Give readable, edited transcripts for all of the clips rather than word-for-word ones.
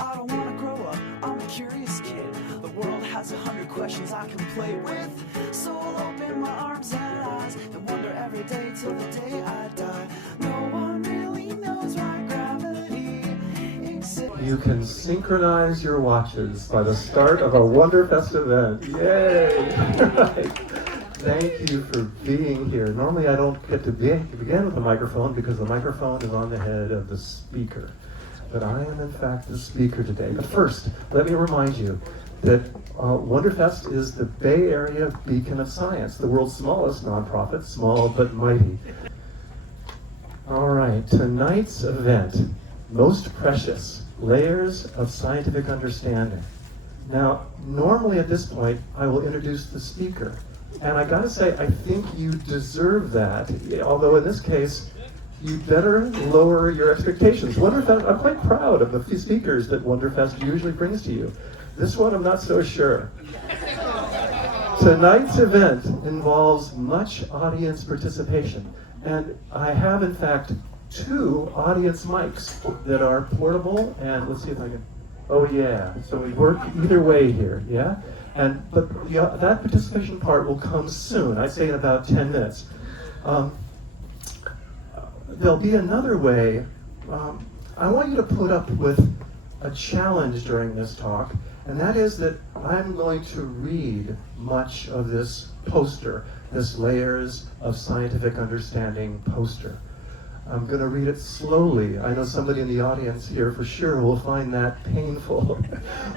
I don't wanna grow up, I'm a curious kid. The world has 100 questions I can play with. So I'll open my arms and eyes and wonder every day till the day I die. No one really knows why gravity exists. You can synchronize your watches by the start of a Wonderfest event. Yay! Right. Thank you for being here. Normally I don't get to begin with the microphone because the microphone is on the head of the speaker. But I am in fact the speaker today. But first, let me remind you that Wonderfest is the Bay Area beacon of science, the world's smallest nonprofit, small but mighty. All right, tonight's event, Most Precious, Layers of Scientific Understanding. Now, normally at this point, I will introduce the speaker. And I gotta say, I think you deserve that, although in this case, you better lower your expectations. Wonderfest, I'm quite proud of the few speakers that Wonderfest usually brings to you. This one, I'm not so sure. Tonight's event involves much audience participation. And I have, in fact, 2 audience mics that are portable, and let's see if I can, oh yeah, so we work either way here, yeah? But that participation part will come soon, I'd say in about 10 minutes. There'll be another way. I want you to put up with a challenge during this talk, and that is that I'm going to read much of this poster, this Layers of Scientific Understanding poster. I'm going to read it slowly. I know somebody in the audience here for sure will find that painful,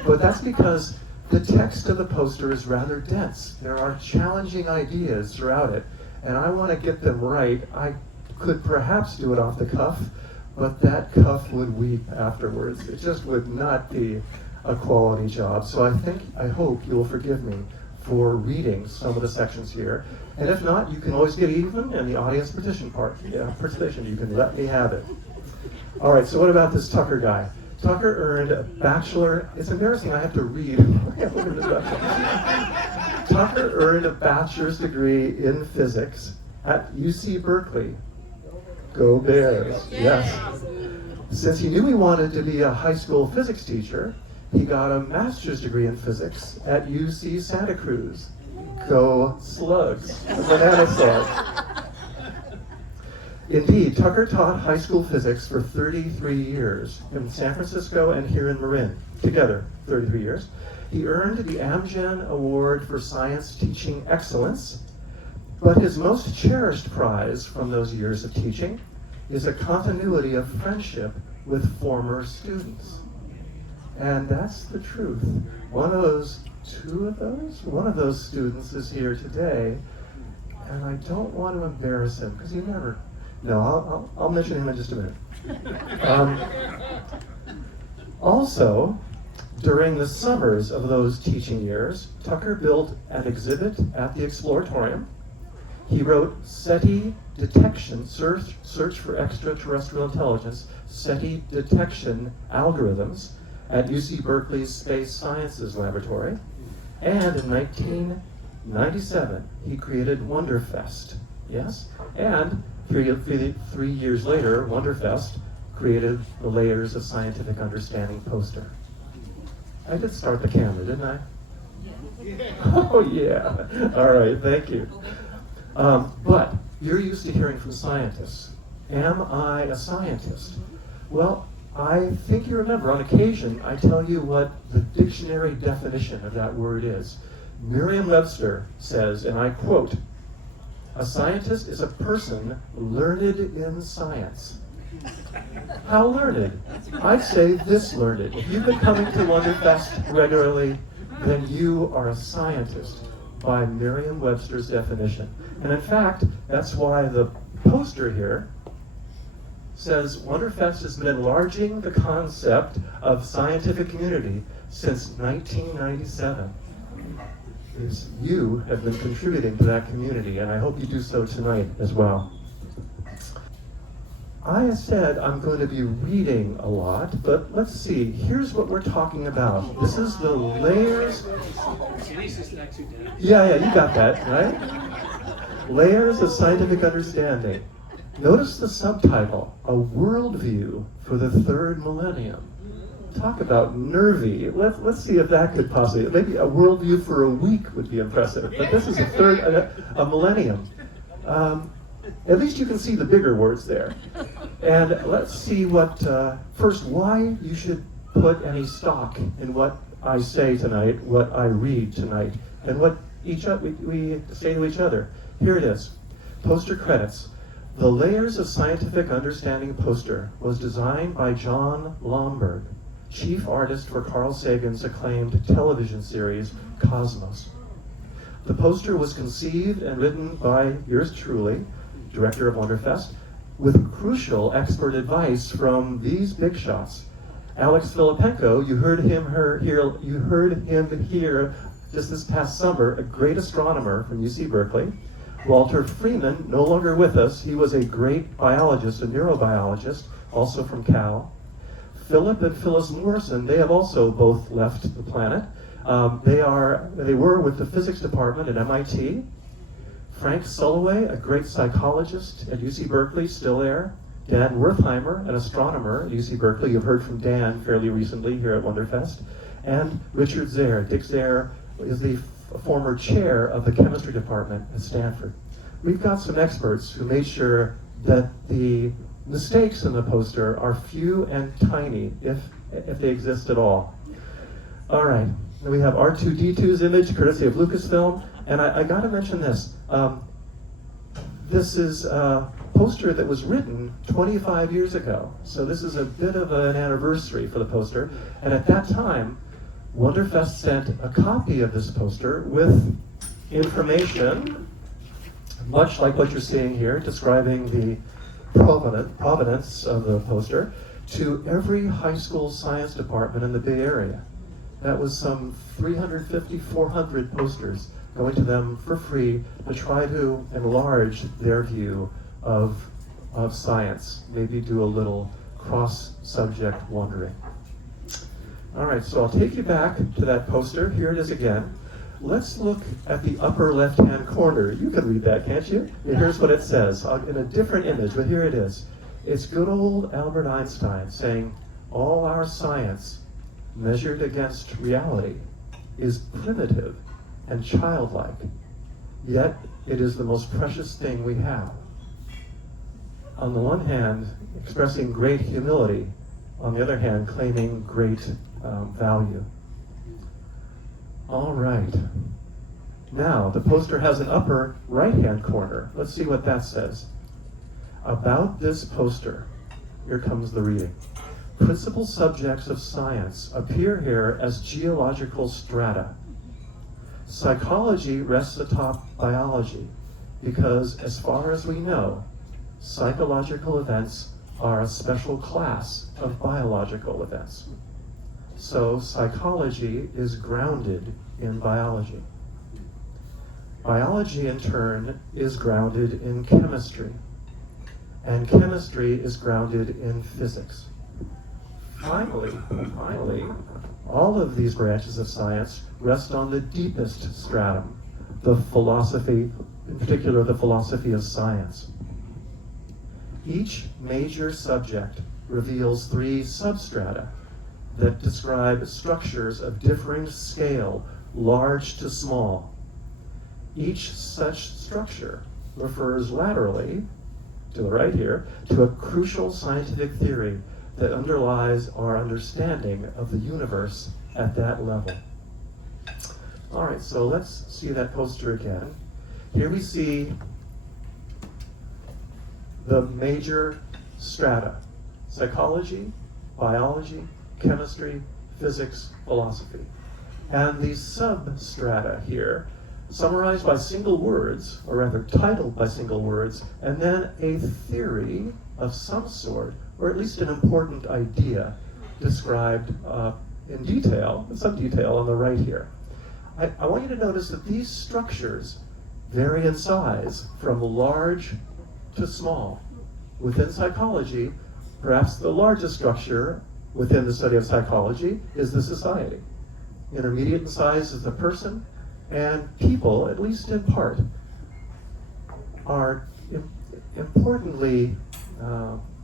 but that's because the text of the poster is rather dense. There are challenging ideas throughout it, and I want to get them right. I could perhaps do it off the cuff, but that cuff would weep afterwards. It just would not be a quality job. So I hope you will forgive me for reading some of the sections here. And if not, you can always get even in the audience participation. You can let me have it. All right, so what about this Tucker guy? Tucker earned a bachelor, it's embarrassing I have to read. Tucker earned a bachelor's degree in physics at UC Berkeley. Go Bears, yes. Since he knew he wanted to be a high school physics teacher, he got a master's degree in physics at UC Santa Cruz. Go Slugs, as Banana said. Indeed, Tucker taught high school physics for 33 years in San Francisco and here in Marin, together 33 years. He earned the Amgen Award for Science Teaching Excellence, but his most cherished prize from those years of teaching is a continuity of friendship with former students. And that's the truth. One of those students is here today, and I don't want to embarrass him because he never. No, I'll mention him in just a minute. Also, during the summers of those teaching years, Tucker built an exhibit at the Exploratorium. He wrote SETI detection, search for extraterrestrial intelligence, SETI detection algorithms at UC Berkeley's Space Sciences Laboratory. And in 1997, he created Wonderfest, yes? And 3 years later, Wonderfest created the Layers of Scientific Understanding poster. I did start the camera, didn't I? Yeah. Oh yeah, all right, thank you. But you're used to hearing from scientists. Am I a scientist? Well, I think you remember on occasion I tell you what the dictionary definition of that word is. Merriam-Webster says, and I quote, "A scientist is a person learned in science." How learned? I'd say this learned. If you've been coming to Wonderfest regularly, then you are a scientist by Merriam-Webster's definition. And in fact, that's why the poster here says Wonderfest has been enlarging the concept of scientific community since 1997. You have been contributing to that community, and I hope you do so tonight as well. I said I'm going to be reading a lot, but let's see. Here's what we're talking about. This is the layers. Yeah, you got that, right? Layers of Scientific Understanding. Notice the subtitle, A Worldview for the Third Millennium. Talk about nervy. Let's see if that could possibly, maybe a worldview for a week would be impressive. But this is a millennium. At least you can see the bigger words there. And let's see first, why you should put any stock in what I say tonight, what I read tonight, and what we say to each other. Here it is. Poster credits. The Layers of Scientific Understanding poster was designed by John Lomberg, chief artist for Carl Sagan's acclaimed television series, Cosmos. The poster was conceived and written by yours truly, Director of Wonderfest, with crucial expert advice from these big shots. Alex Filipenko, you heard him here just this past summer, a great astronomer from UC Berkeley. Walter Freeman, no longer with us, he was a great biologist, a neurobiologist, also from Cal. Philip and Phyllis Morrison, they have also both left the planet. They were with the physics department at MIT. Frank Sulloway, a great psychologist at UC Berkeley, still there. Dan Wertheimer, an astronomer at UC Berkeley. You've heard from Dan fairly recently here at Wonderfest. And Richard Zare. Dick Zare is the former chair of the chemistry department at Stanford. We've got some experts who made sure that the mistakes in the poster are few and tiny, if they exist at all. All right, then we have R2-D2's image, courtesy of Lucasfilm, and I gotta mention this. This is a poster that was written 25 years ago, so this is a bit of an anniversary for the poster, and at that time, Wonderfest sent a copy of this poster with information, much like what you're seeing here, describing the provenance of the poster, to every high school science department in the Bay Area. That was some 350, 400 posters going to them for free to try to enlarge their view of science, maybe do a little cross-subject wondering. All right, so I'll take you back to that poster. Here it is again. Let's look at the upper left-hand corner. You can read that, can't you? And here's what it says in a different image, but here it is. It's good old Albert Einstein saying, all our science measured against reality is primitive and childlike, yet it is the most precious thing we have. On the one hand, expressing great humility, on the other hand, claiming great value. All right. Now, the poster has an upper right-hand corner. Let's see what that says. About this poster, here comes the reading. Principal subjects of science appear here as geological strata. Psychology rests atop biology because, as far as we know, psychological events are a special class of biological events. So psychology is grounded in biology. Biology, in turn, is grounded in chemistry. And chemistry is grounded in physics. Finally, all of these branches of science rest on the deepest stratum, the philosophy, in particular the philosophy of science. Each major subject reveals 3 substrata that describe structures of differing scale, large to small. Each such structure refers laterally, to the right here, to a crucial scientific theory that underlies our understanding of the universe at that level. All right, so let's see that poster again. Here we see the major strata: psychology, biology, chemistry, physics, philosophy. And these substrata here, summarized by single words, or rather titled by single words, and then a theory of some sort, or at least an important idea, described in some detail on the right here. I want you to notice that these structures vary in size from large to small. Within psychology, perhaps the largest structure within the study of psychology is the society. Intermediate in size is the person, and people, at least in part, are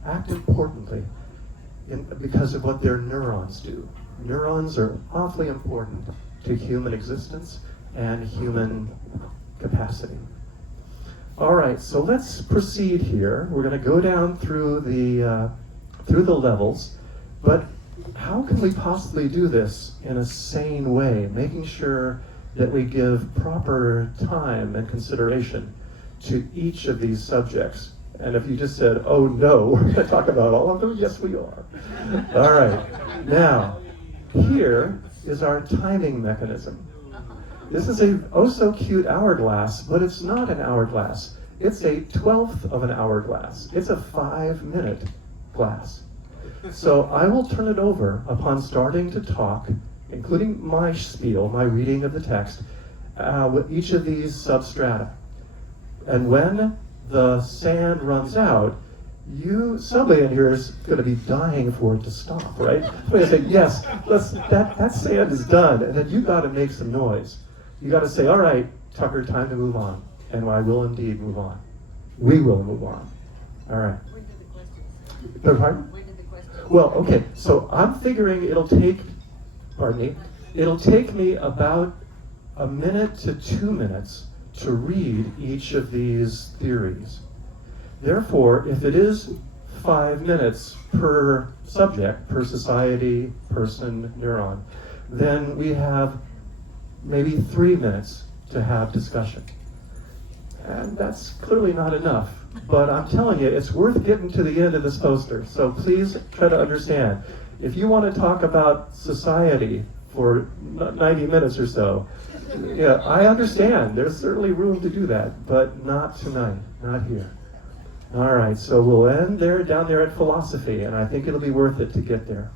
act importantly because of what their neurons do. Neurons are awfully important to human existence and human capacity. All right, so let's proceed here. We're going to go down through the levels, but how can we possibly do this in a sane way, making sure that we give proper time and consideration to each of these subjects? And if you just said, oh no, we're going to talk about all of them, yes we are. All right, now, here is our timing mechanism. This is a oh so cute hourglass, but it's not an hourglass. It's a 1/12 of an hourglass. It's a 5-minute glass. So I will turn it over upon starting to talk, including my spiel, my reading of the text, with each of these substrata. And when the sand runs out, somebody in here is going to be dying for it to stop, right? Somebody will say, yes, that sand is done, and then you got to make some noise. You got to say, all right, Tucker, time to move on. And I will indeed move on. We will move on. All right. Where did the questions? Beg pardon? Where did the questions? Well, okay, so I'm figuring it'll take me about 1 minute to 2 minutes to read each of these theories. Therefore, if it is 5 minutes per subject, per society, person, neuron, then we have maybe 3 minutes to have discussion. And that's clearly not enough, but I'm telling you, it's worth getting to the end of this poster. So please try to understand. If you want to talk about society for 90 minutes or so, yeah, I understand. There's certainly room to do that, but not tonight, not here. All right, so we'll end there, down there at philosophy, and I think it'll be worth it to get there.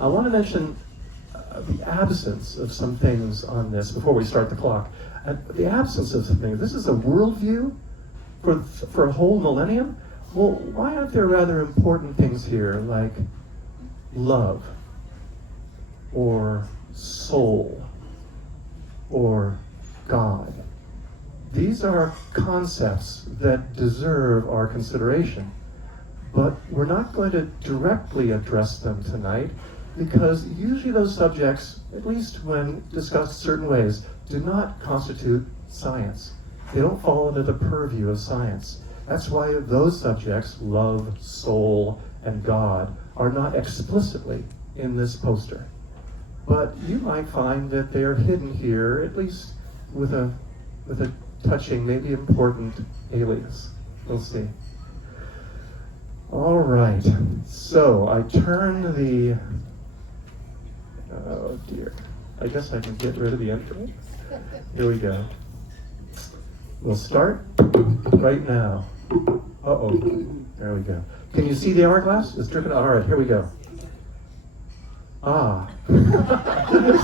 I want to mention the absence of some things on this before we start the clock. The absence of some things. This is a worldview for a whole millennium. Well, why aren't there rather important things here like love or soul or God? These are concepts that deserve our consideration, but we're not going to directly address them tonight because usually those subjects, at least when discussed certain ways, do not constitute science. They don't fall into the purview of science. That's why those subjects, love, soul, and God, are not explicitly in this poster. But you might find that they are hidden here, at least with a touching, maybe important alias. We'll see. All right, so I turn the, oh dear. I guess I can get rid of the intro. Here we go. We'll start right now. Uh-oh, there we go. Can you see the hourglass? It's dripping. All right, here we go. Ah,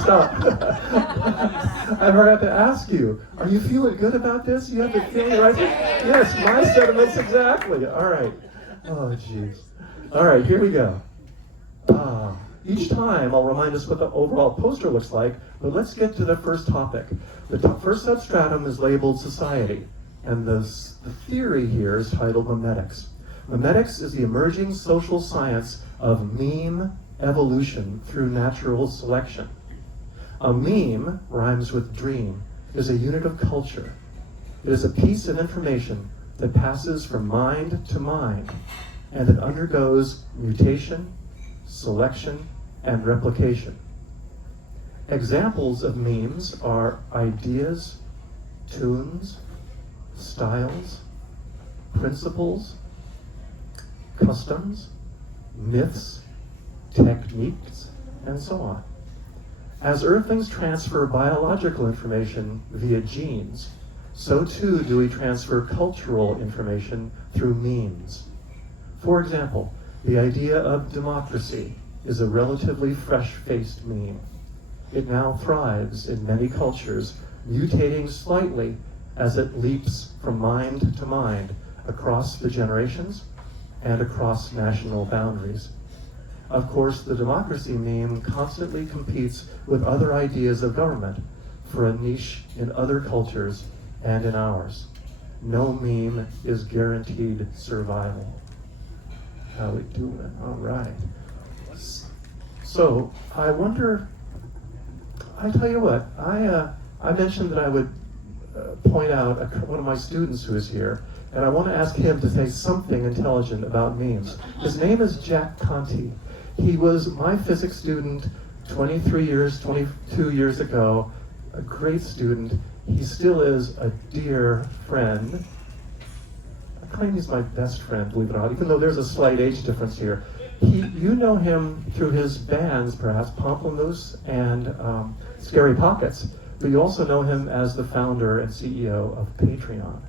stop. I forgot to ask you, are you feeling good about this? You have the feeling right? Yes, my sentiments exactly. All right. Oh, jeez. All right, here we go. Ah. Each time I'll remind us what the overall poster looks like, but let's get to the first topic. The first substratum is labeled society, and the theory here is titled memetics. Memetics is the emerging social science of meme evolution through natural selection. A meme, rhymes with dream, is a unit of culture. It is a piece of information that passes from mind to mind, and it undergoes mutation, selection, and replication. Examples of memes are ideas, tunes, styles, principles, customs, myths, techniques, and so on. As Earthlings transfer biological information via genes, so too do we transfer cultural information through memes. For example, the idea of democracy is a relatively fresh-faced meme. It now thrives in many cultures, mutating slightly as it leaps from mind to mind across the generations and across national boundaries. Of course, the democracy meme constantly competes with other ideas of government for a niche in other cultures and in ours. No meme is guaranteed survival. How we doing? All right. So I wonder. I tell you what. I mentioned that I would point out one of my students who is here, and I want to ask him to say something intelligent about memes. His name is Jack Conti. He was my physics student 22 years ago. A great student. He still is a dear friend. I claim he's my best friend, believe it or not, even though there's a slight age difference here. You know him through his bands, perhaps, Pomplamoose and Scary Pockets, but you also know him as the founder and CEO of Patreon,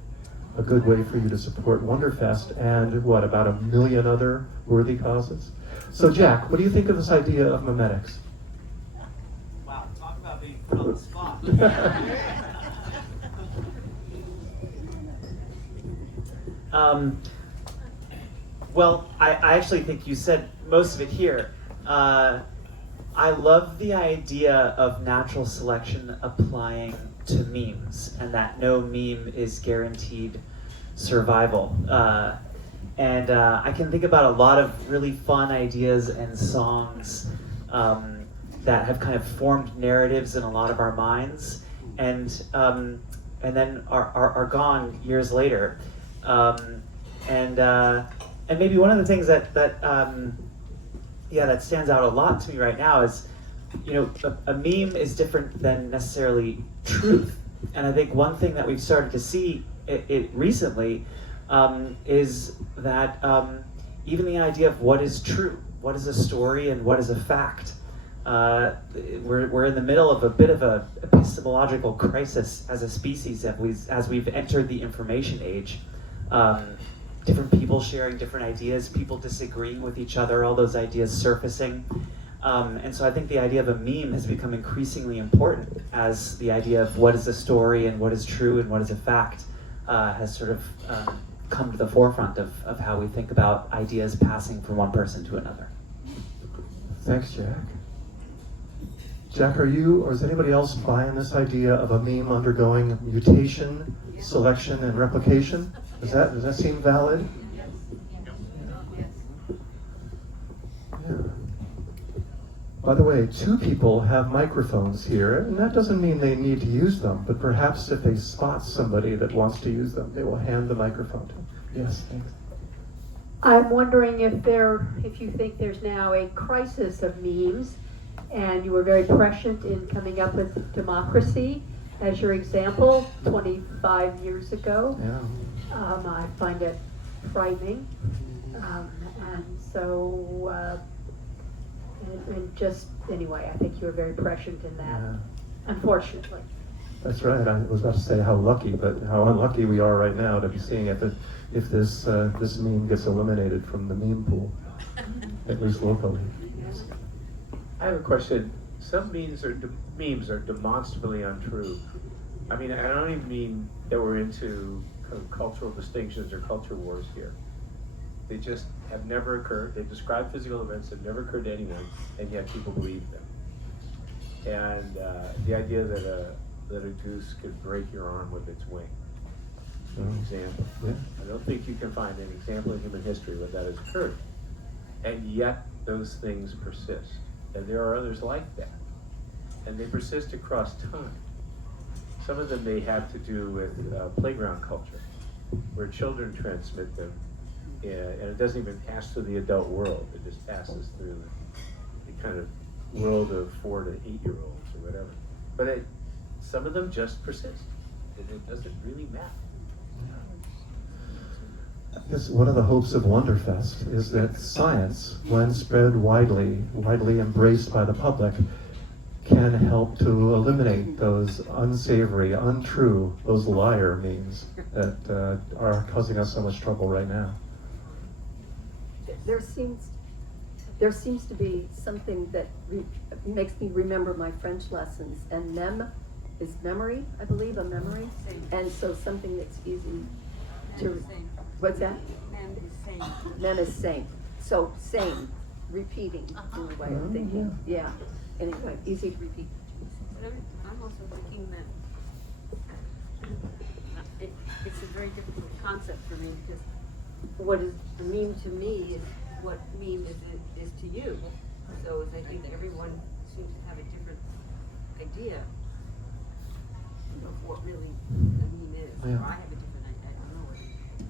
a good way for you to support Wonderfest and, about 1 million other worthy causes. So, Jack, what do you think of this idea of memetics? Wow, talk about being put on the spot. Well, I actually think you said most of it here. I love the idea of natural selection applying to memes, and that no meme is guaranteed survival. And I can think about a lot of really fun ideas and songs that have kind of formed narratives in a lot of our minds, and then are gone years later. And maybe one of the things that stands out a lot to me right now is, a meme is different than necessarily truth. And I think one thing that we've started to see it recently is that even the idea of what is true, what is a story and what is a fact, we're in the middle of a bit of a epistemological crisis as a species as we've entered the information age. Different people sharing different ideas, people disagreeing with each other, all those ideas surfacing. And so I think the idea of a meme has become increasingly important as the idea of what is a story and what is true and what is a fact has sort of come to the forefront of how we think about ideas passing from one person to another. Thanks, Jack. Jack, are you or is anybody else buying this idea of a meme undergoing mutation, selection, and replication? Does that seem valid? Yeah. By the way, 2 people have microphones here, and that doesn't mean they need to use them, but perhaps if they spot somebody that wants to use them, they will hand the microphone to them. Yes, thanks. I'm wondering if you think there's now a crisis of memes, and you were very prescient in coming up with democracy as your example 25 years ago. Yeah. I find it frightening, and so and just anyway, I think you were very prescient in that. Yeah. Unfortunately. That's right. I was about to say how lucky, but how unlucky we are right now to be seeing if this meme gets eliminated from the meme pool, at least locally. I have a question. Some memes are demonstrably untrue. I mean, I don't even mean that we're into kind of cultural distinctions or culture wars here. They just have never occurred. They describe physical events that never occurred to anyone, and yet people believe them. And the idea that a goose could break your arm with its wing, for example. Yeah. I don't think you can find an example in human history where that has occurred. And yet those things persist. And there are others like that. And they persist across time. Some of them may have to do with playground culture, where children transmit them, and it doesn't even pass through the adult world. It just passes through the kind of world of 4 to 8-year-olds or whatever. But some of them just persist, and it doesn't really matter. Yes, one of the hopes of Wonderfest is that science, when spread widely embraced by the public, can help to eliminate those unsavory, untrue, those liar memes that are causing us so much trouble right now. There seems to be something that makes me remember my French lessons, and mem is memory, I believe, a memory, and so something that's easy to. What's that? Mem is same. Mem is same. So same, repeating in the way of thinking. Yeah. Anyway, easy to repeat. But I'm also thinking that it's a very difficult concept for me, because what is a meme to me is what meme is to you. So I think everyone seems to have a different idea of what really a meme is. Yeah. Or I have a different idea. I don't know what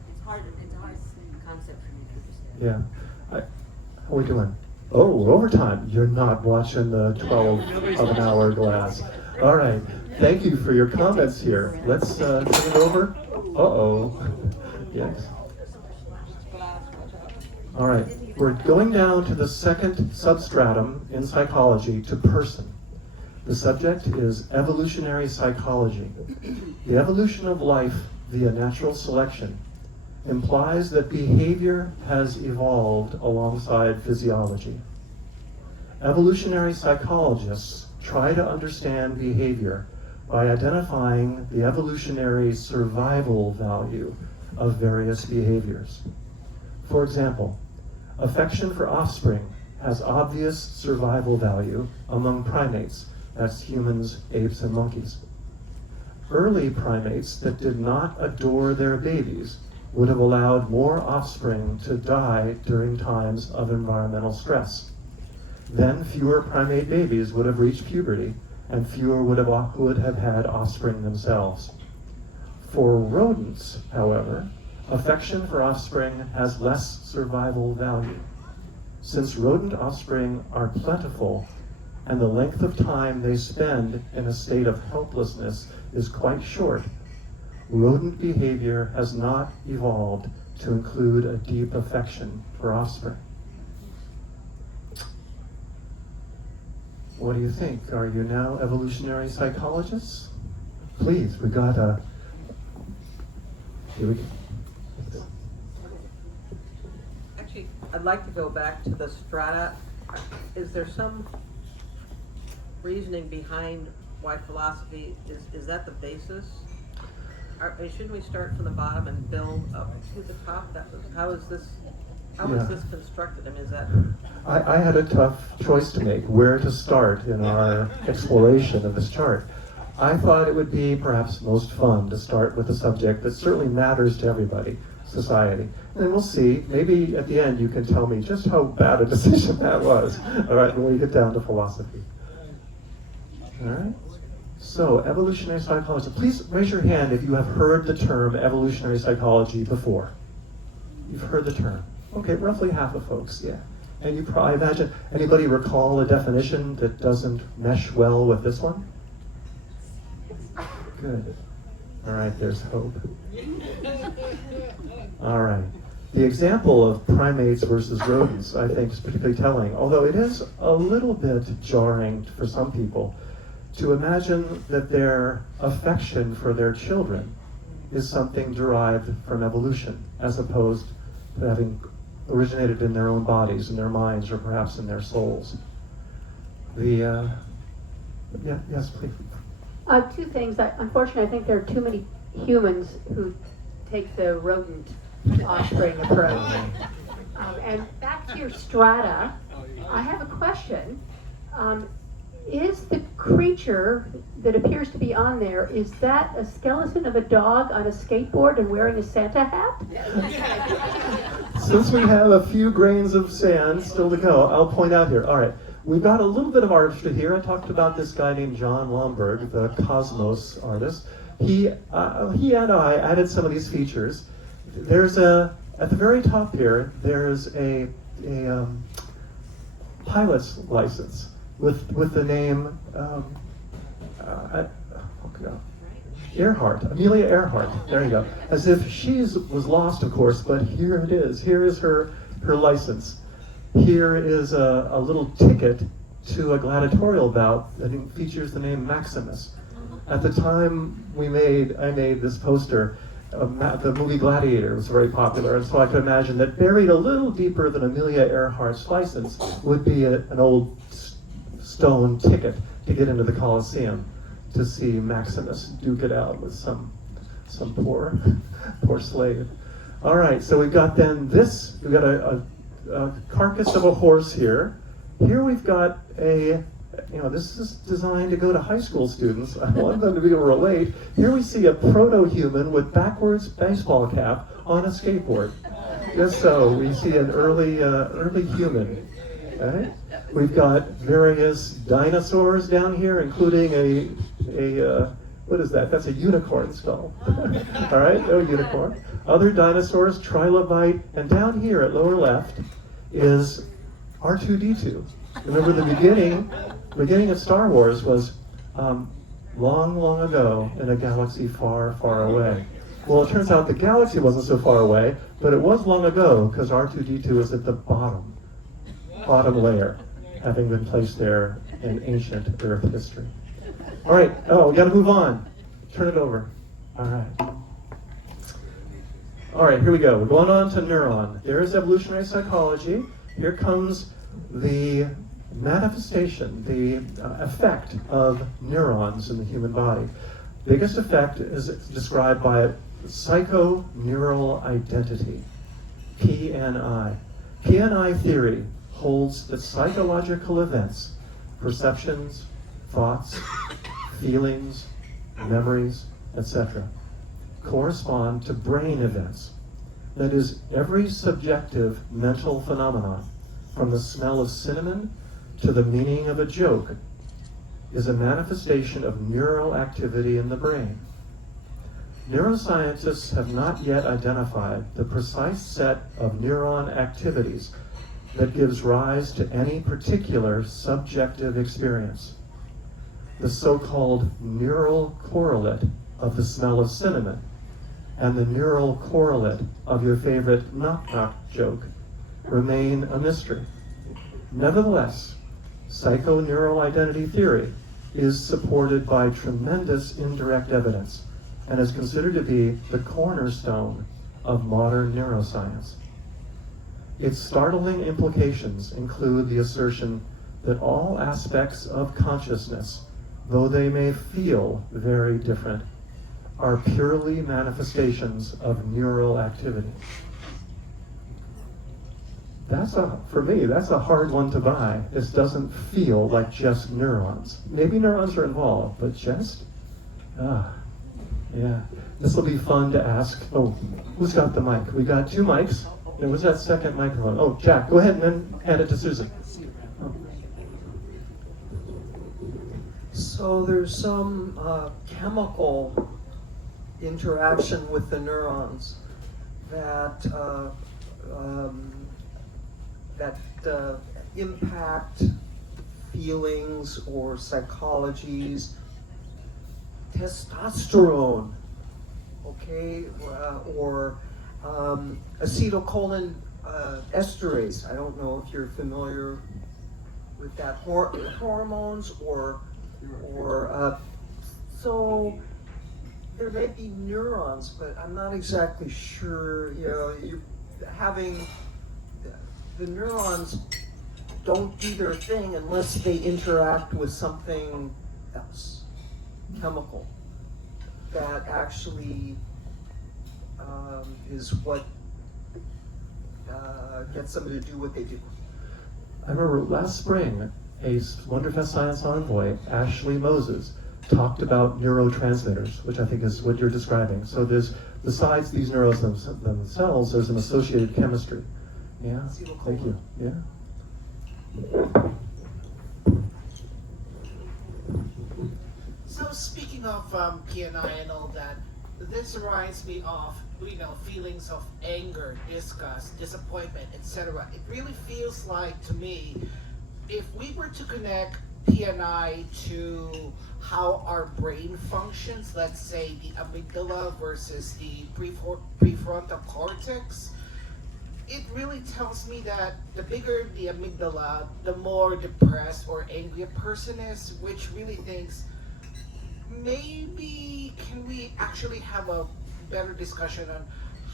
it's hard. It's a hard concept for me to understand. Yeah. How are we doing? Oh, overtime. You're not watching the 12 of an hour glass. All right. Thank you for your comments here. Let's turn it over. Uh-oh. Yes. All right. We're going down to the second substratum in psychology, to person. The subject is evolutionary psychology. The evolution of life via natural selection implies that behavior has evolved alongside physiology. Evolutionary psychologists try to understand behavior by identifying the evolutionary survival value of various behaviors. For example, affection for offspring has obvious survival value among primates, that's humans, apes, and monkeys. Early primates that did not adore their babies would have allowed more offspring to die during times of environmental stress. Then fewer primate babies would have reached puberty, and fewer would have had offspring themselves. For rodents, however, affection for offspring has less survival value. Since rodent offspring are plentiful, and the length of time they spend in a state of helplessness is quite short, rodent behavior has not evolved to include a deep affection for offspring. What do you think? Are you now evolutionary psychologists? Please, we got a... Here we go. Actually, I'd like to go back to the strata. Is there some reasoning behind why philosophy is that the basis? Shouldn't we start from the bottom and build up to the top? How is this constructed? I mean, is that... I had a tough choice to make, where to start in our exploration of this chart. I thought it would be perhaps most fun to start with a subject that certainly matters to everybody, society. And then we'll see, maybe at the end you can tell me just how bad a decision that was. All right, when we get down to philosophy. All right? So, evolutionary psychology. Please raise your hand if you have heard the term evolutionary psychology before. You've heard the term. Okay, roughly half of folks, yeah. And you probably imagine, anybody recall a definition that doesn't mesh well with this one? Good. All right, there's hope. All right. The example of primates versus rodents, I think, is particularly telling, although it is a little bit jarring for some people to imagine that their affection for their children is something derived from evolution, as opposed to having originated in their own bodies, in their minds, or perhaps in their souls. Yes, please. Two things. Unfortunately, I think there are too many humans who take the rodent offspring approach. And back to your strata, I have a question. Is the creature that appears to be on there, is that a skeleton of a dog on a skateboard and wearing a Santa hat? Since we have a few grains of sand still to go, I'll point out here. All right, we've got a little bit of artistry here. I talked about this guy named John Lomberg, the Cosmos artist. He and I added some of these features. There's at the very top here, there's a pilot's license with the name Earhart, Amelia Earhart. There you go. As if she was lost, of course, but here it is. Here is her license. Here is a little ticket to a gladiatorial bout that features the name Maximus. At the time I made this poster, the movie Gladiator was very popular, and so I could imagine that buried a little deeper than Amelia Earhart's license would be an old stone ticket to get into the Colosseum to see Maximus duke it out with some poor slave. All right, so we've got we've got a carcass of a horse here. Here we've got this is designed to go to high school students. I want them to be able to relate. Here we see a proto-human with backwards baseball cap on a skateboard. Just so we see an early human. Okay? We've got various dinosaurs down here, including a what is that? That's a unicorn skull. All right, no unicorn. Other dinosaurs, trilobite, and down here at lower left is R2-D2. Remember the beginning of Star Wars was long, long ago in a galaxy far, far away. Well, it turns out the galaxy wasn't so far away, but it was long ago because R2-D2 is at the bottom layer, having been placed there in ancient Earth history. All right, we gotta move on. Turn it over. All right, here we go. We're going on to neuron. There's evolutionary psychology. Here comes the manifestation, the effect of neurons in the human body. Biggest effect is described by psychoneural identity, PNI. PNI theory holds that psychological events, perceptions, thoughts, feelings, memories, etc., correspond to brain events. That is, every subjective mental phenomenon, from the smell of cinnamon to the meaning of a joke, is a manifestation of neural activity in the brain. Neuroscientists have not yet identified the precise set of neuron activities that gives rise to any particular subjective experience. The so-called neural correlate of the smell of cinnamon and the neural correlate of your favorite knock-knock joke remain a mystery. Nevertheless, psychoneural identity theory is supported by tremendous indirect evidence and is considered to be the cornerstone of modern neuroscience. Its startling implications include the assertion that all aspects of consciousness, though they may feel very different, are purely manifestations of neural activity. For me, that's a hard one to buy. This doesn't feel like just neurons. Maybe neurons are involved, but just? Yeah. This will be fun to ask. Oh, who's got the mic? We got 2 mics. There was that second microphone. Oh, Jack, go ahead and then hand it to Susan. So there's some chemical interaction with the neurons that impact feelings or psychologies. Testosterone, okay, or acetylcholine esterase. I don't know if you're familiar with that hormones so there may be neurons, but I'm not exactly sure. You know, you're having the neurons don't do their thing unless they interact with something else, chemical, that actually is what gets somebody to do what they do. I remember last spring, a Wonderfest Science Envoy, Ashley Moses, talked about neurotransmitters, which I think is what you're describing. So there's, besides these neurons themselves, there's an associated chemistry. Yeah, thank you. Yeah. So speaking of PNI and all that, this reminds me of, feelings of anger, disgust, disappointment, etc. It really feels like, to me, if we were to connect PNI to how our brain functions, let's say the amygdala versus the prefrontal cortex, it really tells me that the bigger the amygdala, the more depressed or angry a person is, which really thinks, maybe can we actually have a better discussion on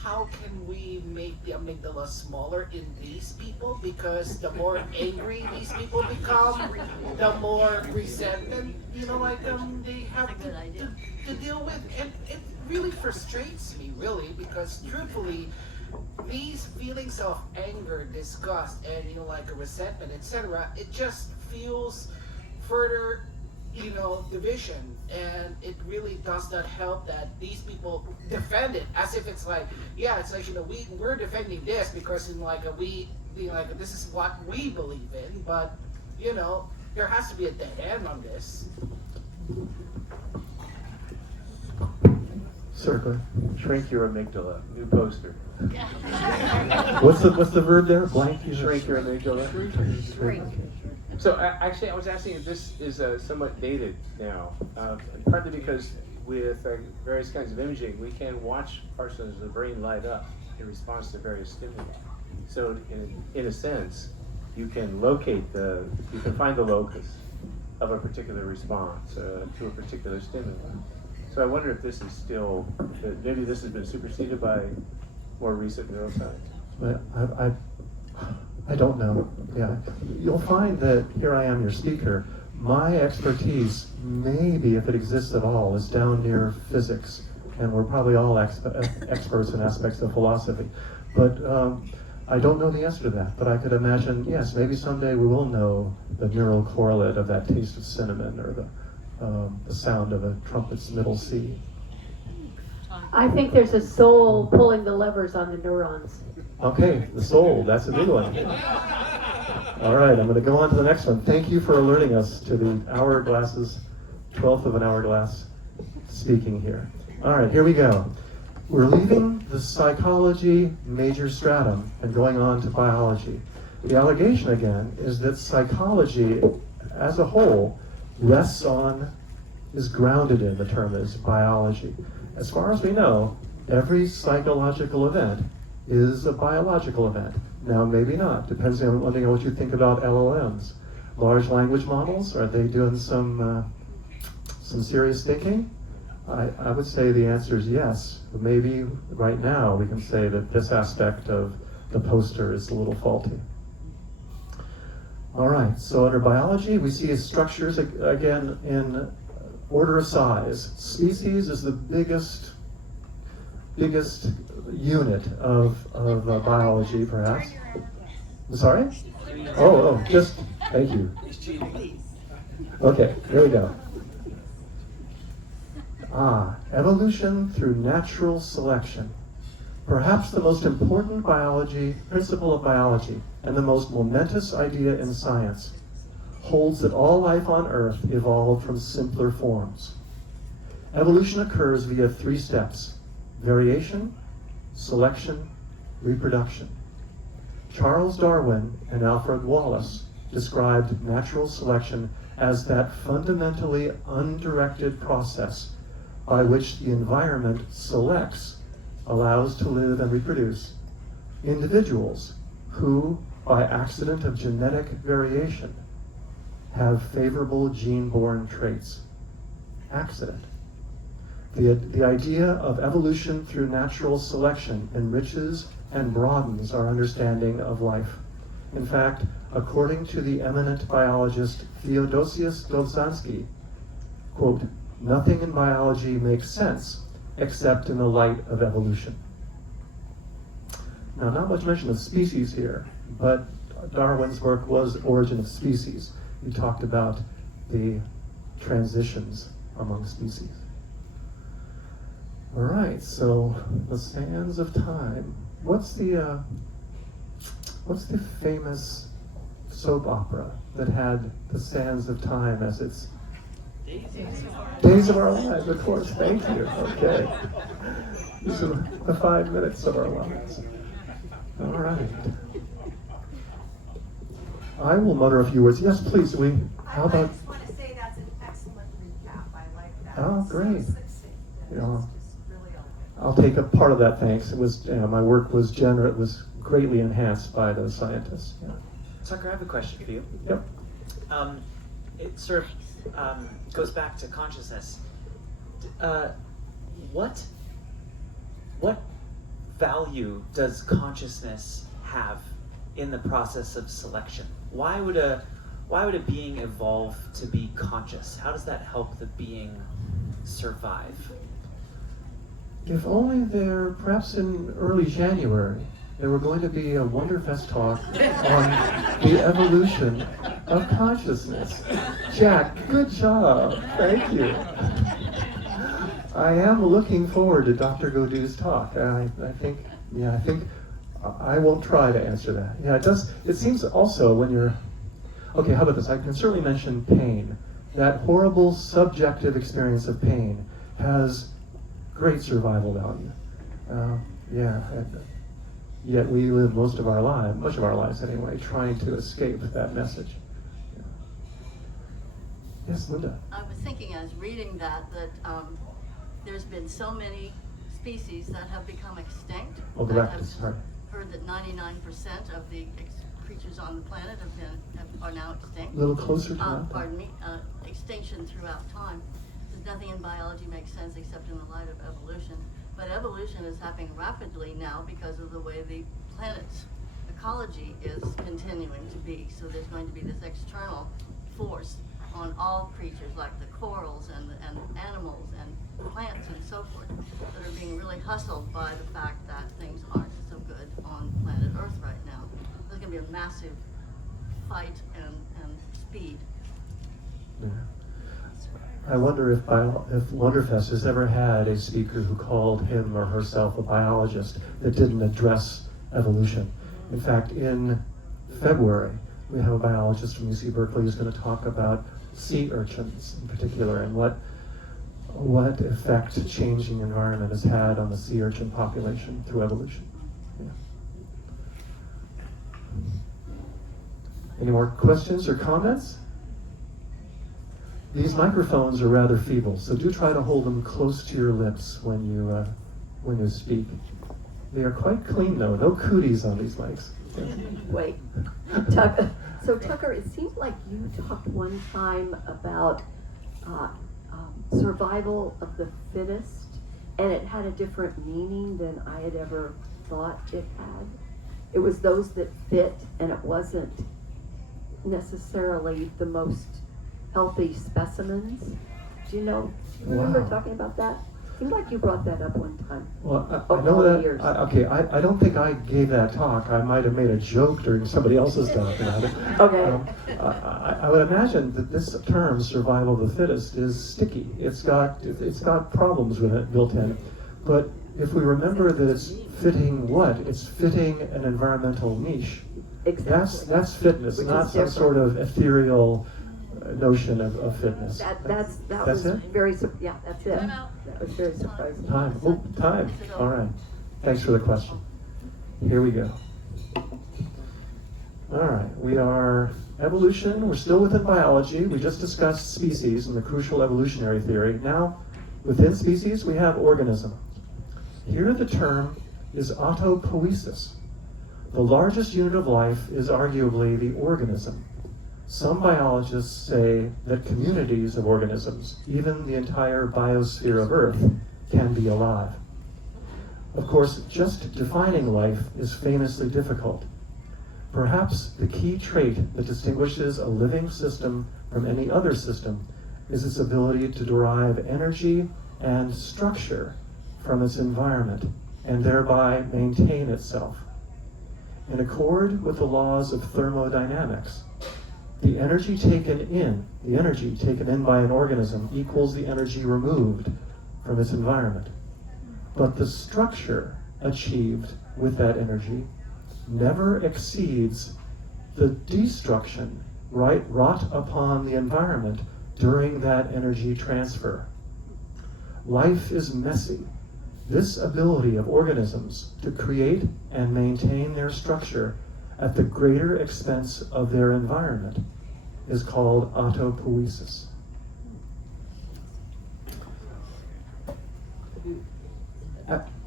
how can we make the amygdala smaller in these people, because the more angry these people become, the more resentment, they have to deal with. And it really frustrates me, really, because truthfully, these feelings of anger, disgust, and a resentment, etc., it just feels further division, and it really does not help that these people defend it as if it's like, yeah, it's like, we're defending this because this is what we believe in, but there has to be a dead end on this. Circle. Shrink your amygdala. New poster. What's the verb there? Blank. Shrink your amygdala. Shrink. So actually, I was asking if this is somewhat dated now, partly because with various kinds of imaging, we can watch parts of the brain light up in response to various stimuli. So in a sense, you can find the locus of a particular response to a particular stimuli. So I wonder if this is still, maybe this has been superseded by more recent neuroscience. I don't know. Yeah, you'll find that here I am, your speaker. My expertise, maybe if it exists at all, is down near physics, and we're probably all experts in aspects of philosophy. But I don't know the answer to that. But I could imagine, yes, maybe someday we will know the neural correlate of that taste of cinnamon or the sound of a trumpet's middle C. I think there's a soul pulling the levers on the neurons. Okay, the soul, that's a big one. All right, I'm going to go on to the next one. Thank you for alerting us to the hourglasses, 12th of an hourglass speaking here. All right, here we go. We're leaving the psychology major stratum and going on to biology. The allegation, again, is that psychology as a whole is grounded in, the term is biology. As far as we know, every psychological event is a biological event. Now, maybe not, depends on what you think about LLMs. Large language models, are they doing some serious thinking? I would say the answer is yes. But maybe right now we can say that this aspect of the poster is a little faulty. All right, so under biology, we see structures again in order of size. Species is the biggest unit of biology, perhaps. Sorry? Oh, thank you. Okay, here we go. Evolution through natural selection. Perhaps the most important principle of biology, and the most momentous idea in science, holds that all life on Earth evolved from simpler forms. Evolution occurs via 3 steps: variation, selection, reproduction. Charles Darwin and Alfred Wallace described natural selection as that fundamentally undirected process by which the environment allows to live and reproduce individuals who, by accident of genetic variation, have favorable gene-borne traits. Accident. The idea of evolution through natural selection enriches and broadens our understanding of life. In fact, according to the eminent biologist Theodosius Dobzhansky, quote, "Nothing in biology makes sense except in the light of evolution." Now, not much mention of species here, but Darwin's work was Origin of Species. He talked about the transitions among species. All right, so the sands of time. What's the famous soap opera that had the sands of time as its Days of Our Lives? Of course, thank you. Okay, these are the 5 minutes of our lives. All right. I will mutter a few words. Yes, please. How about? I just want to say that's an excellent recap. I like that. Oh, great. So succinct. Yeah. Just really eloquent. I'll take a part of that, thanks. It was my work was greatly enhanced by those scientists. Yeah. Tucker, I have a question for you. Yep. It sort of goes back to consciousness. What value does consciousness have in the process of selection? Why would a being evolve to be conscious? How does that help the being survive? If only perhaps in early January, there were going to be a Wonderfest talk on the evolution of consciousness. Jack, good job. Thank you. I am looking forward to Dr. Godou's talk. I think I won't try to answer that. Yeah, it does. It seems also when you're, okay, how about this? I can certainly mention pain. That horrible subjective experience of pain has great survival value. Yet we live much of our lives anyway, trying to escape that message. Yeah. Yes, Linda. I was thinking, I was reading that there's been so many species that have become extinct. Oh, the that raptors, I've sorry. heard that 99% of the creatures on the planet are now extinct. A little closer to that. Pardon me, extinction throughout time. Because nothing in biology makes sense except in the light of evolution. But evolution is happening rapidly now because of the way the planet's ecology is continuing to be. So there's going to be this external force on all creatures like the corals and animals and plants and so forth that are being really hustled by the fact that things aren't so good on planet Earth right now. There's going to be a massive fight and speed. Yeah. I wonder if Wonderfest has ever had a speaker who called him or herself a biologist that didn't address evolution. In fact, in February, we have a biologist from UC Berkeley who's going to talk about sea urchins in particular and what effect changing environment has had on the sea urchin population through evolution. Yeah. Any more questions or comments? These microphones are rather feeble, so do try to hold them close to your lips when you speak. They are quite clean though, no cooties on these mics. Wait, Tucker. So Tucker, it seems like you talked one time about survival of the fittest, and it had a different meaning than I had ever thought it had. It was those that fit, and it wasn't necessarily the most healthy specimens. Do you remember Wow. talking about that? Seemed like you brought that up one time. Well, I Over know all the that. years. I don't think I gave that talk. I might have made a joke during somebody else's talk about it. Okay. I would imagine that this term "survival of the fittest" is sticky. It's got problems with it built in. But if we remember that it's fitting what? It's fitting an environmental niche. Exactly. That's fitness, Which not is some different. sort of ethereal notion of fitness. That That's was it? very yeah, that's it. Time out. That was very surprising. Time. Oh, time. All right. Thanks for the question. Here we go. All right. We are evolution. We're still within biology. We just discussed species and the crucial evolutionary theory. Now, within species, we have organism. Here, the term is autopoiesis. The largest unit of life is arguably the organism. Some biologists say that communities of organisms, even the entire biosphere of Earth, can be alive. Of course, just defining life is famously difficult. Perhaps the key trait that distinguishes a living system from any other system is its ability to derive energy and structure from its environment and thereby maintain itself. In accord with the laws of thermodynamics, the energy taken in by an organism equals the energy removed from its environment. But the structure achieved with that energy never exceeds the destruction wrought upon the environment during that energy transfer. Life is messy. This ability of organisms to create and maintain their structure at the greater expense of their environment is called autopoiesis.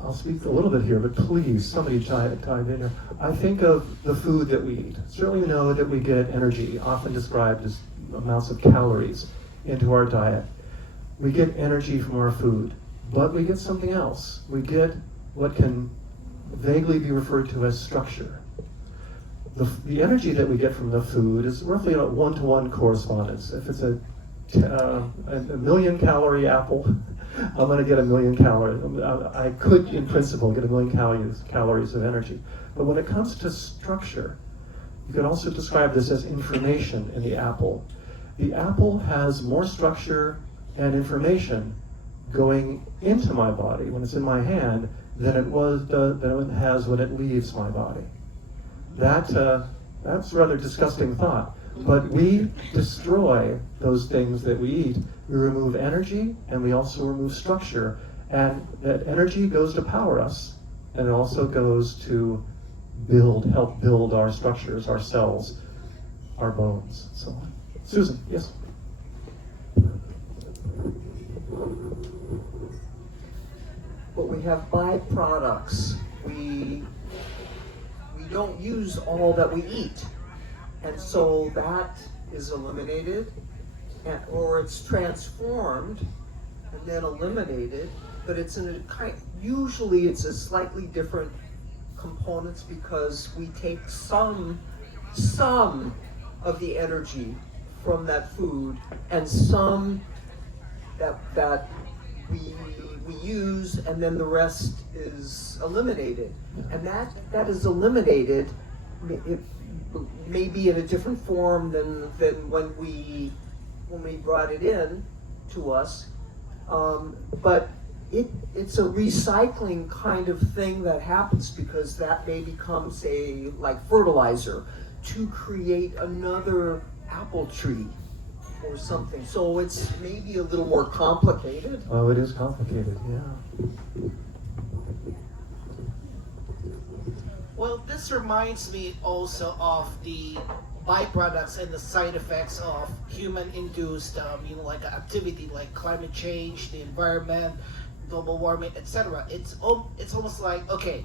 I'll speak a little bit here, but please, somebody chime in here. I think of the food that we eat. Certainly we know that we get energy, often described as amounts of calories, into our diet. We get energy from our food, but we get something else. We get what can vaguely be referred to as structure. The energy that we get from the food is roughly a one-to-one correspondence. If it's a 1,000,000-calorie apple, I'm going to get 1,000,000 calories. I could, in principle, get 1,000,000 calories of energy. But when it comes to structure, You could also describe this as information in the apple. The apple has more structure and information going into my body when it's in my hand than it has when it leaves my body. That's a rather disgusting thought. But we destroy those things that we eat. We remove energy and we also remove structure. And that energy goes to power us, and it also goes to help build our structures, our cells, our bones, and so on. Susan, yes? But we have byproducts. We don't use all that we eat. And so that is eliminated, or it's transformed and then eliminated, but it's usually it's a slightly different components because we take some of the energy from that food and some that we use, and then the rest is eliminated. And that is eliminated. It may be in a different form than when we brought it in to us, but it's a recycling kind of thing that happens because that may become, say, like fertilizer to create another apple tree or something. So it's maybe a little more complicated. Oh, it is complicated, yeah. Well, this reminds me also of the byproducts and the side effects of human-induced, like activity like climate change, the environment, global warming, etc. It's almost like, okay,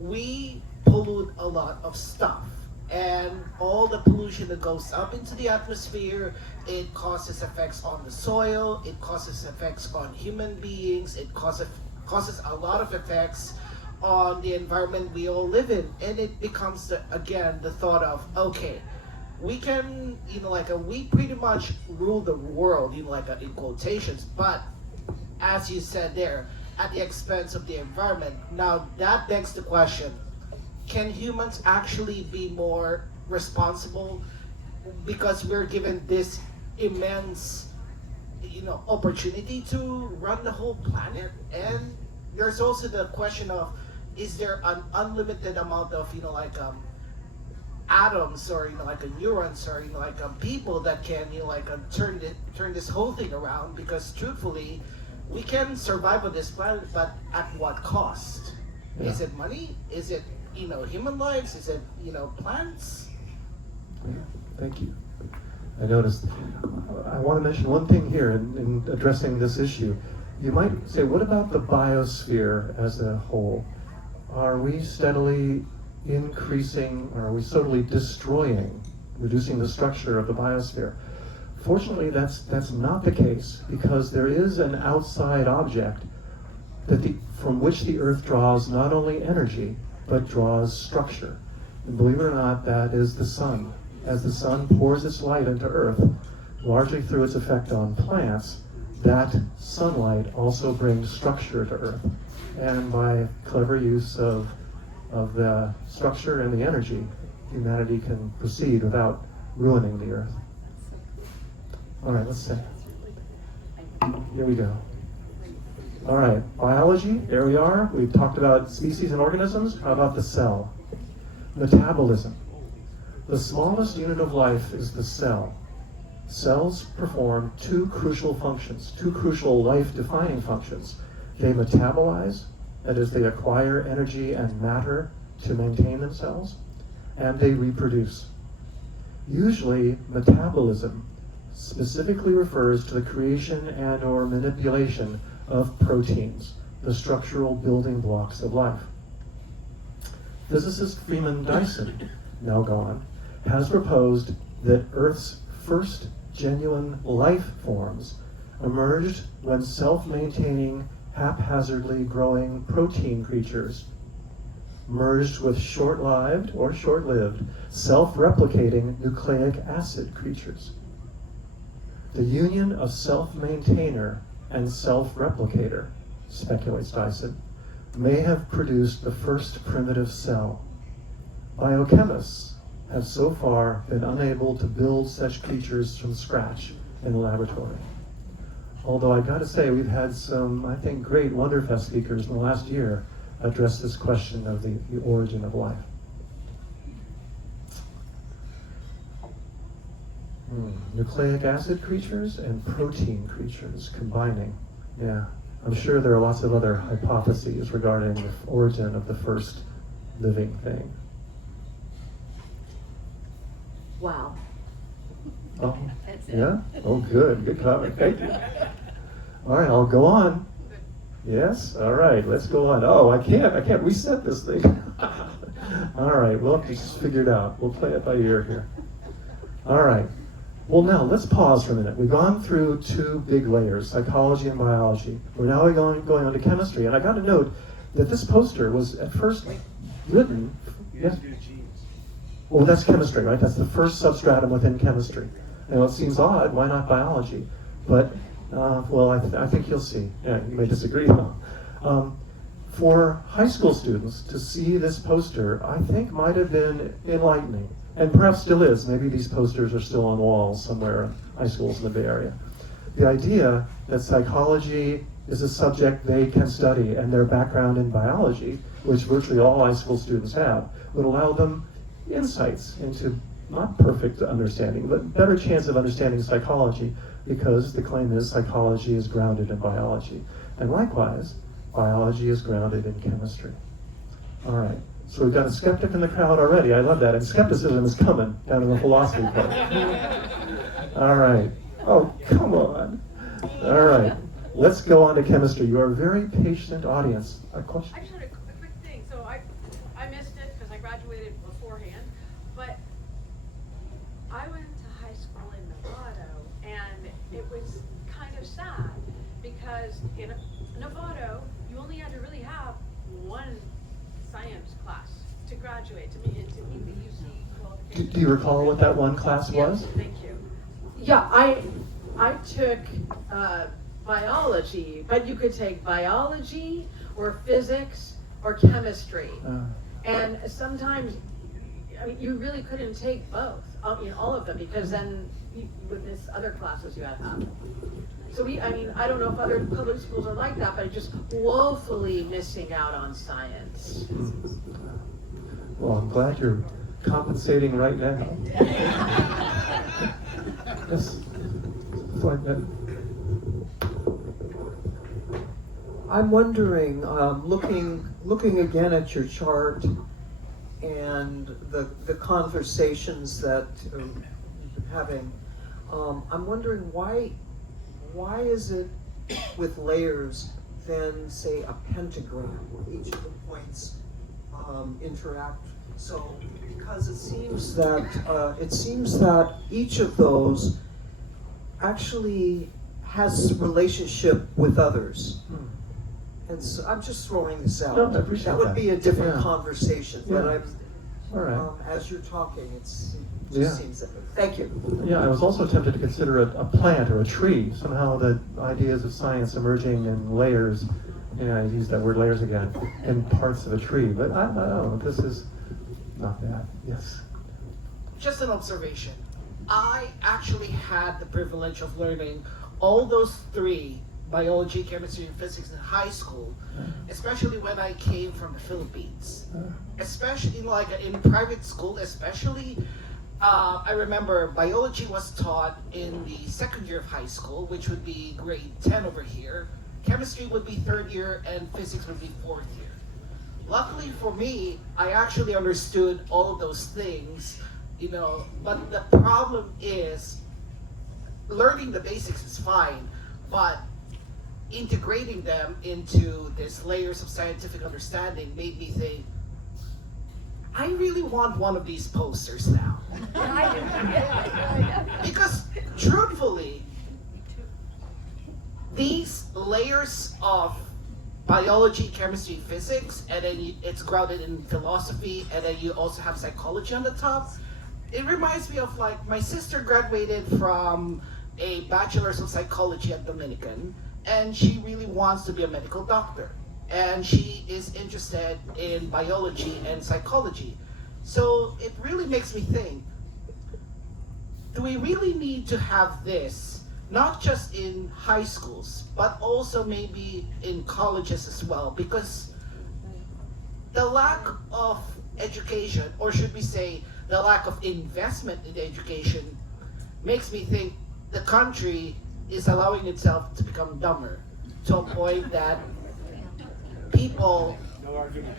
we pollute a lot of stuff, and all the pollution that goes up into the atmosphere, it causes effects on the soil, it causes effects on human beings, it causes a lot of effects on the environment we all live in, and it becomes the thought of, okay, we can, we pretty much rule the world, in quotations, but as you said there, at the expense of the environment. Now that begs the question, can humans actually be more responsible because we're given this immense, opportunity to run the whole planet? And there's also the question of, is there an unlimited amount of, atoms or, neurons or, people that can, turn this whole thing around? Because truthfully, we can survive on this planet, but at what cost? Yeah. Is it money? Is it, human lives? Is it, plants? Yeah, thank you. I noticed. I want to mention one thing here in addressing this issue. You might say, what about the biosphere as a whole? Are we steadily increasing, or are we steadily destroying, reducing the structure of the biosphere? Fortunately, that's not the case, because there is an outside object from which the Earth draws not only energy, but draws structure. And believe it or not, that is the sun. As the sun pours its light into Earth, largely through its effect on plants, that sunlight also brings structure to Earth. And by clever use of the structure and the energy, humanity can proceed without ruining the Earth. All right, let's see. Here we go. All right, biology, there we are. We've talked about species and organisms. How about the cell? Metabolism. The smallest unit of life is the cell. Cells perform two crucial functions, two crucial life-defining functions. They metabolize, that is, they acquire energy and matter to maintain themselves, and they reproduce. Usually, metabolism specifically refers to the creation and or manipulation of proteins, the structural building blocks of life. Physicist Freeman Dyson, now gone, has proposed that Earth's first genuine life forms emerged when self-maintaining, haphazardly growing protein creatures merged with short-lived or short-lived, self-replicating nucleic acid creatures. The union of self-maintainer and self-replicator, speculates Dyson, may have produced the first primitive cell. Biochemists have so far been unable to build such creatures from scratch in the laboratory. Although I gotta say, we've had some, I think, great Wonderfest speakers in the last year address this question of the origin of life. Nucleic acid creatures and protein creatures combining. Yeah, I'm sure there are lots of other hypotheses regarding the origin of the first living thing. Wow. Oh, That's it. yeah? Oh, good comment, thank you. All right, I'll go on. Yes, all right, let's go on. Oh, I can't reset this thing. All right, we'll have to just figure it out. We'll play it by ear here. All right. Well, now let's pause for a minute. We've gone through two big layers, psychology and biology. We're now going on to chemistry, and I got to note that this poster was at first written. Yes. Well, that's chemistry, right? That's the first substratum within chemistry. Now, it seems odd. Why not biology? But well, I think you'll see. Yeah, you may disagree, though. For high school students to see this poster, I think might have been enlightening. And perhaps still is. Maybe these posters are still on walls somewhere in high schools in the Bay Area. The idea that psychology is a subject they can study and their background in biology, which virtually all high school students have, would allow them insights into not perfect understanding, but better chance of understanding psychology, because the claim is psychology is grounded in biology. And likewise, biology is grounded in chemistry. All right. So we've got a skeptic in the crowd already. I love that. And skepticism is coming down in the philosophy part. All right. Oh, come on. All right. Let's go on to chemistry. You are a very patient audience. A question? I just had a quick thing. So I missed it because I graduated beforehand. But I went to high school in Novato, and it was kind of sad because in Novato, you only had to really have one science class to graduate, to meet the UC qualifications. Do you recall what that one class was? Thank you. Yeah, I took biology, but you could take biology or physics or chemistry. And sometimes, I mean, you really couldn't take both, all of them, because then you would miss other classes you had to have. So I don't know if other public schools are like that, but just woefully missing out on science. Well, I'm glad you're compensating right now. Yes. Like that. I'm wondering, looking again at your chart and the conversations that you've been having, I'm wondering why is it with layers then say a pentagram where each of the points interact? So because it seems that each of those actually has relationship with others. And so I'm just throwing this out. No, I appreciate that would that. be a different Yeah. conversation. Yeah. But I'm, All right. as you're talking, it just Yeah. seems that. Thank you. Yeah, I was also tempted to consider a plant or a tree. Somehow the ideas of science emerging in layers, yeah, I used that word layers again, in parts of a tree. But I don't know, this is not bad. Yes. Just an observation. I actually had the privilege of learning all those three, biology, chemistry, and physics, in high school, especially when I came from the Philippines. Especially like in private school, especially, I remember biology was taught in the second year of high school, which would be grade 10 over here. Chemistry would be third year, and physics would be fourth year. Luckily for me, I actually understood all of those things, but the problem is, learning the basics is fine, but integrating them into this layers of scientific understanding made me think, I really want one of these posters now. Because truthfully, these layers of biology, chemistry, physics, and then it's grounded in philosophy, and then you also have psychology on the top. It reminds me of like my sister graduated from a bachelor's of psychology at Dominican, and she really wants to be a medical doctor. And she is interested in biology and psychology. So it really makes me think, do we really need to have this, not just in high schools, but also maybe in colleges as well? Because the lack of education, or should we say the lack of investment in education, makes me think the country is allowing itself to become dumber, to a point that people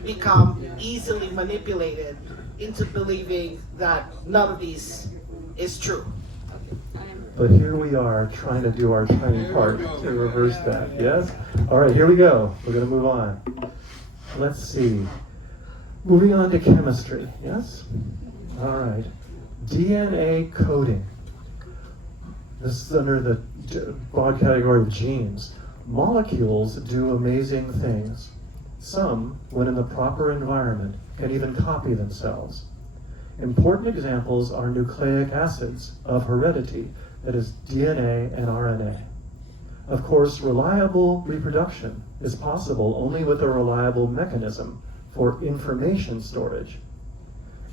become easily manipulated into believing that none of these is true. But here we are trying to do our tiny part to reverse that, yes? All right, here we go. We're going to move on. Let's see. Moving on to chemistry, yes? All right. DNA coding. This is under the broad category of genes. Molecules do amazing things. Some, when in the proper environment, can even copy themselves. Important examples are nucleic acids of heredity, that is DNA and RNA. Of course, reliable reproduction is possible only with a reliable mechanism for information storage.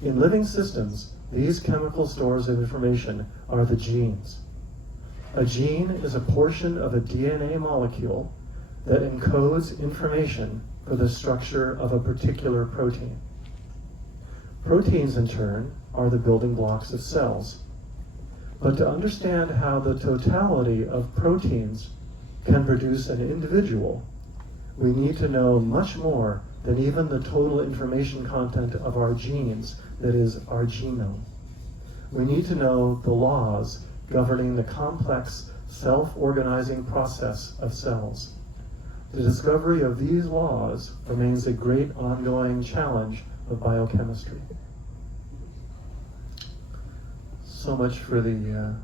In living systems, these chemical stores of information are the genes. A gene is a portion of a DNA molecule that encodes information for the structure of a particular protein. Proteins, in turn, are the building blocks of cells. But to understand how the totality of proteins can produce an individual, we need to know much more than even the total information content of our genes, that is, our genome. We need to know the laws governing the complex self-organizing process of cells. The discovery of these laws remains a great ongoing challenge of biochemistry. So much for the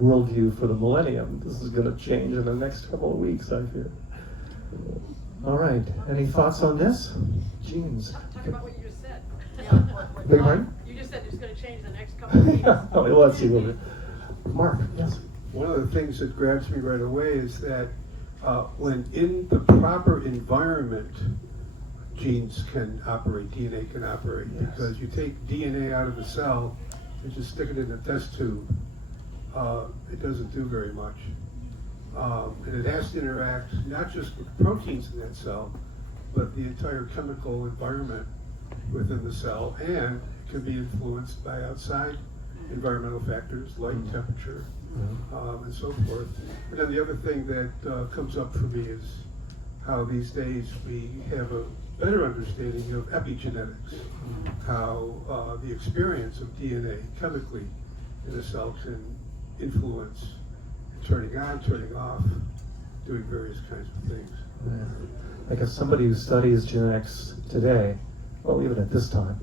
worldview for the millennium. This is going to change in the next couple of weeks, I fear. All right, any thoughts on this? Genes. Talk about what you just said. Beg your pardon? You just said it's going to change in the next couple of weeks. Oh, let's see. Mark, yes? One of the things that grabs me right away is that when in the proper environment, genes can operate, DNA can operate, Yes. because you take DNA out of the cell and just stick it in a test tube, it doesn't do very much. And it has to interact not just with proteins in that cell, but the entire chemical environment within the cell, and it can be influenced by outside environmental factors, light, temperature, and so forth. And then the other thing that comes up for me is how these days we have a better understanding of epigenetics, how the experience of DNA chemically in a cell can influence turning on, turning off, doing various kinds of things. Like if somebody who studies genetics today, well, even at this time,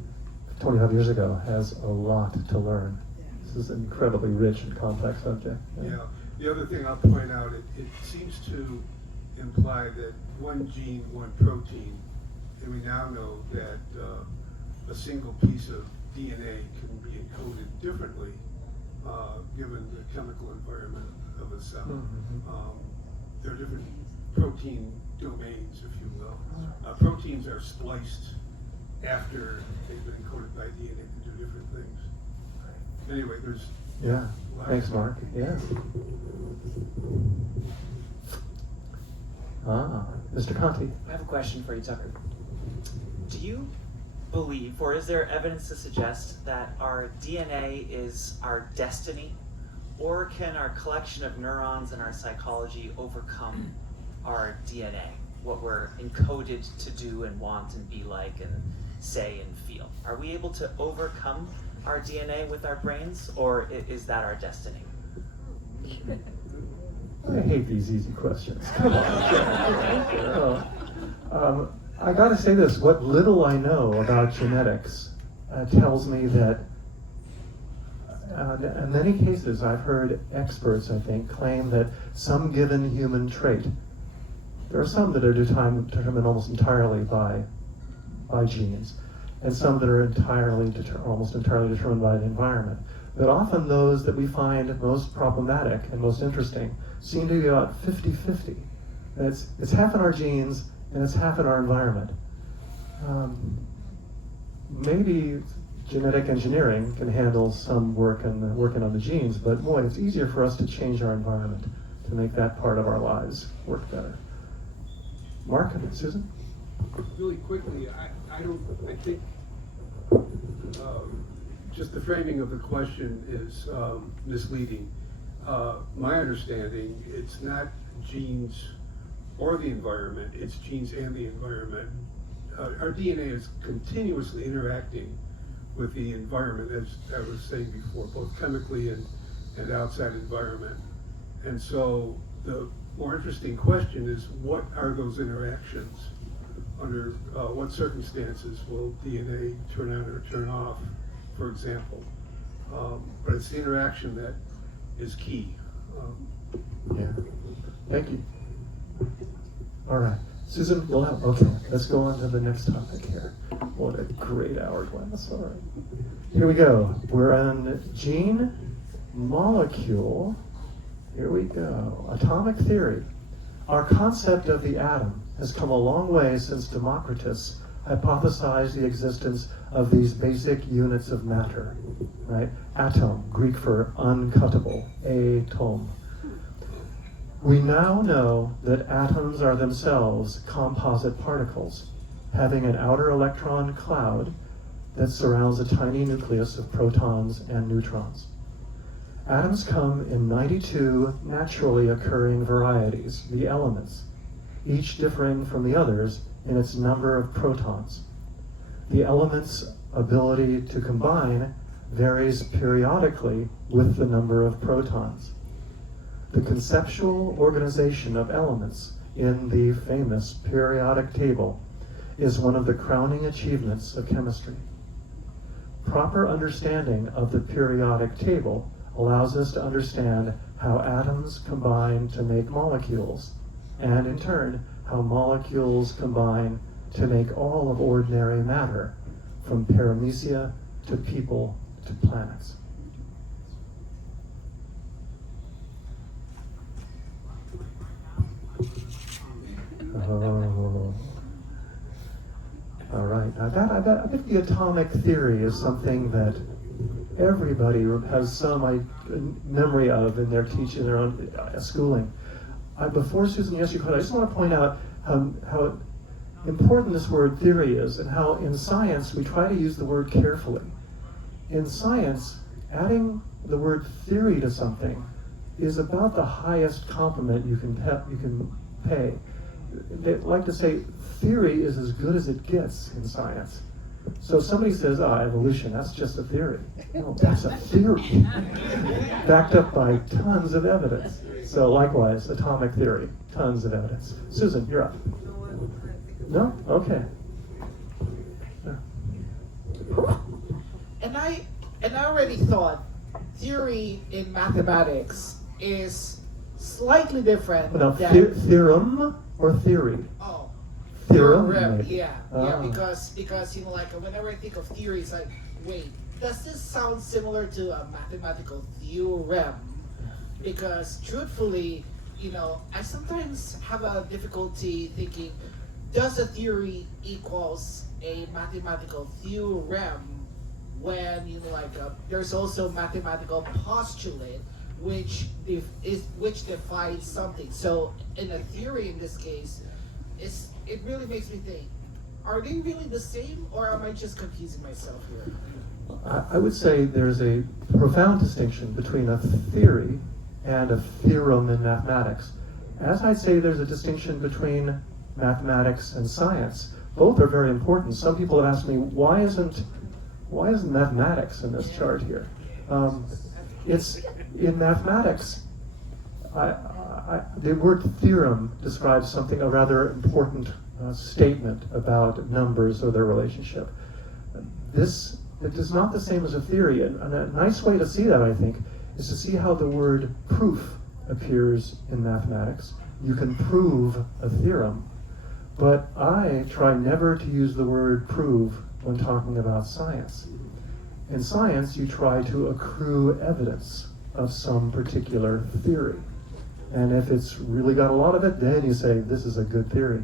25 years ago, has a lot to learn. This is an incredibly rich and complex subject. Yeah. The other thing I'll point out, it seems to imply that one gene, one protein, and we now know that a single piece of DNA can be encoded differently given the chemical environment of a cell. There are different protein domains, if you will. Proteins are spliced after they've been encoded by DNA to do different things. Anyway, there's Yeah. Thanks, Mark. Yeah. Mr. Conti. I have a question for you, Tucker. Do you believe, or is there evidence to suggest that our DNA is our destiny, or can our collection of neurons and our psychology overcome our DNA, what we're encoded to do and want and be like and say and feel? Are we able to overcome our DNA with our brains, or is that our destiny? I hate these easy questions. Come on. I gotta say this, what little I know about genetics tells me that in many cases I've heard experts, I think, claim that some given human trait, there are some that are determined almost entirely by genes, and some that are almost entirely determined by the environment. But often those that we find most problematic and most interesting seem to be about 50-50. It's half in our genes and it's half in our environment. maybe genetic engineering can handle some work and working on the genes, but boy, it's easier for us to change our environment to make that part of our lives work better. Mark and Susan? Really quickly, I think just the framing of the question is misleading. My understanding, it's not genes or the environment, it's genes and the environment. Our DNA is continuously interacting with the environment, as I was saying before, both chemically and outside environment. And so the more interesting question is, what are those interactions? Under what circumstances will DNA turn on or turn off, for example? But it's the interaction that is key. Yeah. Thank you. All right. Susan, you'll have, okay, let's go on to the next topic here. What a great hourglass. All right. Here we go. We're on gene, molecule. Here we go. Atomic theory. Our concept of the atom has come a long way since Democritus hypothesized the existence of these basic units of matter, right? Atom, Greek for uncuttable, atom. We now know that atoms are themselves composite particles, having an outer electron cloud that surrounds a tiny nucleus of protons and neutrons. Atoms come in 92 naturally occurring varieties, the elements, each differing from the others in its number of protons. The elements' ability to combine varies periodically with the number of protons. The conceptual organization of elements in the famous periodic table is one of the crowning achievements of chemistry. Proper understanding of the periodic table allows us to understand how atoms combine to make molecules, and in turn, how molecules combine to make all of ordinary matter, from paramecia to people to planets. Oh. All right. Now I think the atomic theory is something that everybody has some memory of in their teaching, their own schooling. Before Susan asked you, I just want to point out how important this word theory is, and how in science we try to use the word carefully. In science, adding the word theory to something is about the highest compliment you can pay. They like to say theory is as good as it gets in science. So if somebody says, evolution, that's just a theory. No, that's a theory, backed up by tons of evidence. So likewise, atomic theory, tons of evidence. Susan, you're up. No? Okay. Yeah. And I already thought theory in mathematics is slightly different Now, than theorem or theory? Oh, Theorem? yeah, because like whenever I think of theory, it's like, wait, does this sound similar to a mathematical theorem? Because truthfully, I sometimes have a difficulty thinking, does a theory equals a mathematical theorem when there's also mathematical postulate which defines something. So in a theory in this case, it really makes me think, are they really the same, or am I just confusing myself here? I would say there's a profound distinction between a theory and a theorem in mathematics. As I'd say there's a distinction between mathematics and science. Both are very important. Some people have asked me, why isn't mathematics in this chart here? It's in mathematics. The word theorem describes something, a rather important statement about numbers or their relationship. It is not the same as a theory, and a nice way to see that, I think, is to see how the word proof appears in mathematics. You can prove a theorem, but I try never to use the word prove when talking about science. In science, you try to accrue evidence of some particular theory. And if it's really got a lot of it, then you say, this is a good theory.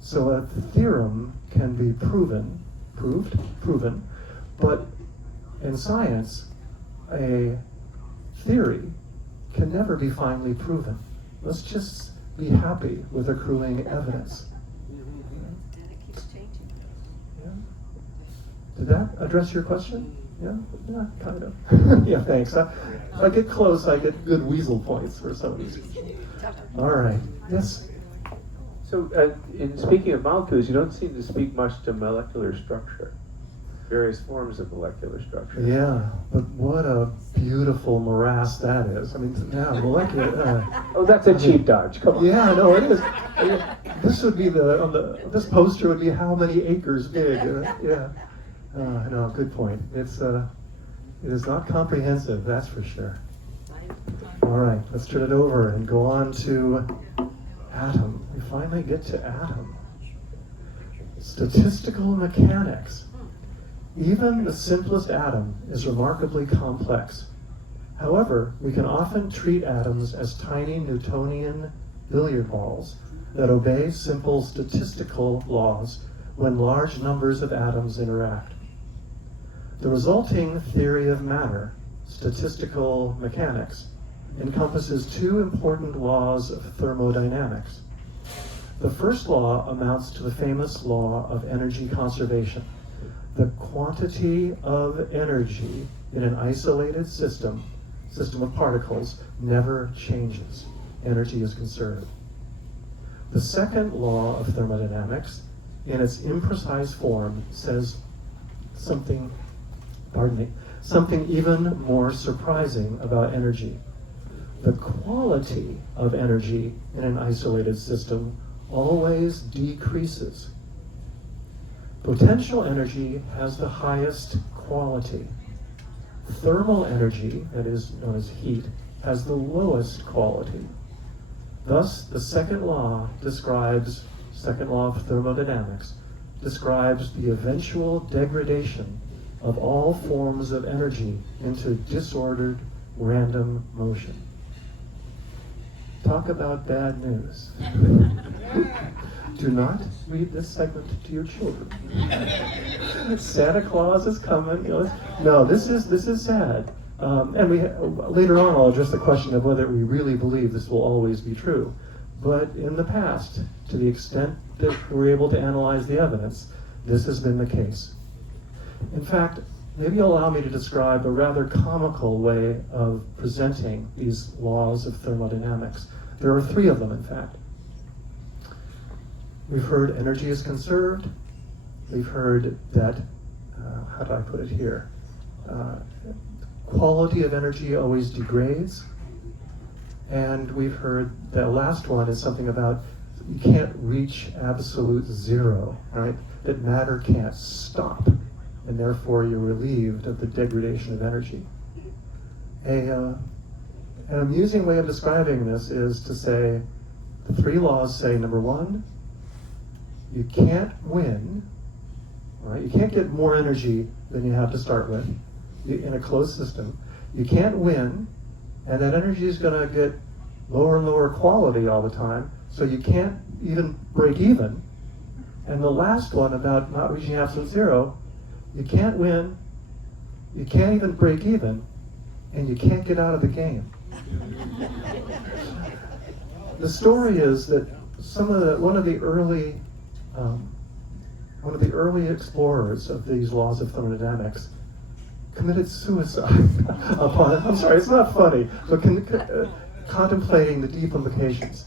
So a theorem can be proven, proven, but in science, a theory can never be finally proven. Let's just be happy with accruing evidence. And it keeps changing. Yeah. Did that address your question? Yeah, yeah, kind of. Yeah, thanks. If I get close, I get good weasel points for some of these. All right. Yes. So, in speaking of molecules, you don't seem to speak much to molecular structure, various forms of molecular structure. Yeah, but what a beautiful morass that is. I mean, now molecular. Oh, that's a cheap dodge. Come on. Yeah, no, it is. This would be this poster would be how many acres big? Yeah. No, good point. It is not comprehensive, that's for sure. All right, let's turn it over and go on to atom. We finally get to atom. Statistical mechanics. Even the simplest atom is remarkably complex. However, we can often treat atoms as tiny Newtonian billiard balls that obey simple statistical laws when large numbers of atoms interact. The resulting theory of matter, statistical mechanics, encompasses two important laws of thermodynamics. The first law amounts to the famous law of energy conservation. The quantity of energy in an isolated system of particles, never changes. Energy is conserved. The second law of thermodynamics, in its imprecise form, says something even more surprising about energy. The quality of energy in an isolated system always decreases. Potential energy has the highest quality. Thermal energy, that is known as heat, has the lowest quality. Thus, the second law of thermodynamics, describes the eventual degradation of all forms of energy into disordered, random motion. Talk about bad news. Do not read this segment to your children. Santa Claus is coming. No, this is sad. And later on I'll address the question of whether we really believe this will always be true. But in the past, to the extent that we're able to analyze the evidence, this has been the case. In fact, maybe you'll allow me to describe a rather comical way of presenting these laws of thermodynamics. There are three of them, in fact. We've heard energy is conserved. We've heard that, how do I put it here? Quality of energy always degrades. And we've heard the last one is something about you can't reach absolute zero, right? That matter can't stop, and therefore you're relieved of the degradation of energy. An amusing way of describing this is to say, the three laws say, number one, you can't win, right? You can't get more energy than you have to start with in a closed system. You can't win, and that energy is going to get lower and lower quality all the time, so you can't even break even. And the last one about not reaching absolute zero, you can't win, you can't even break even, and you can't get out of the game. The story is that one of the early explorers of these laws of thermodynamics committed suicide I'm sorry, it's not funny, but contemplating the deep implications.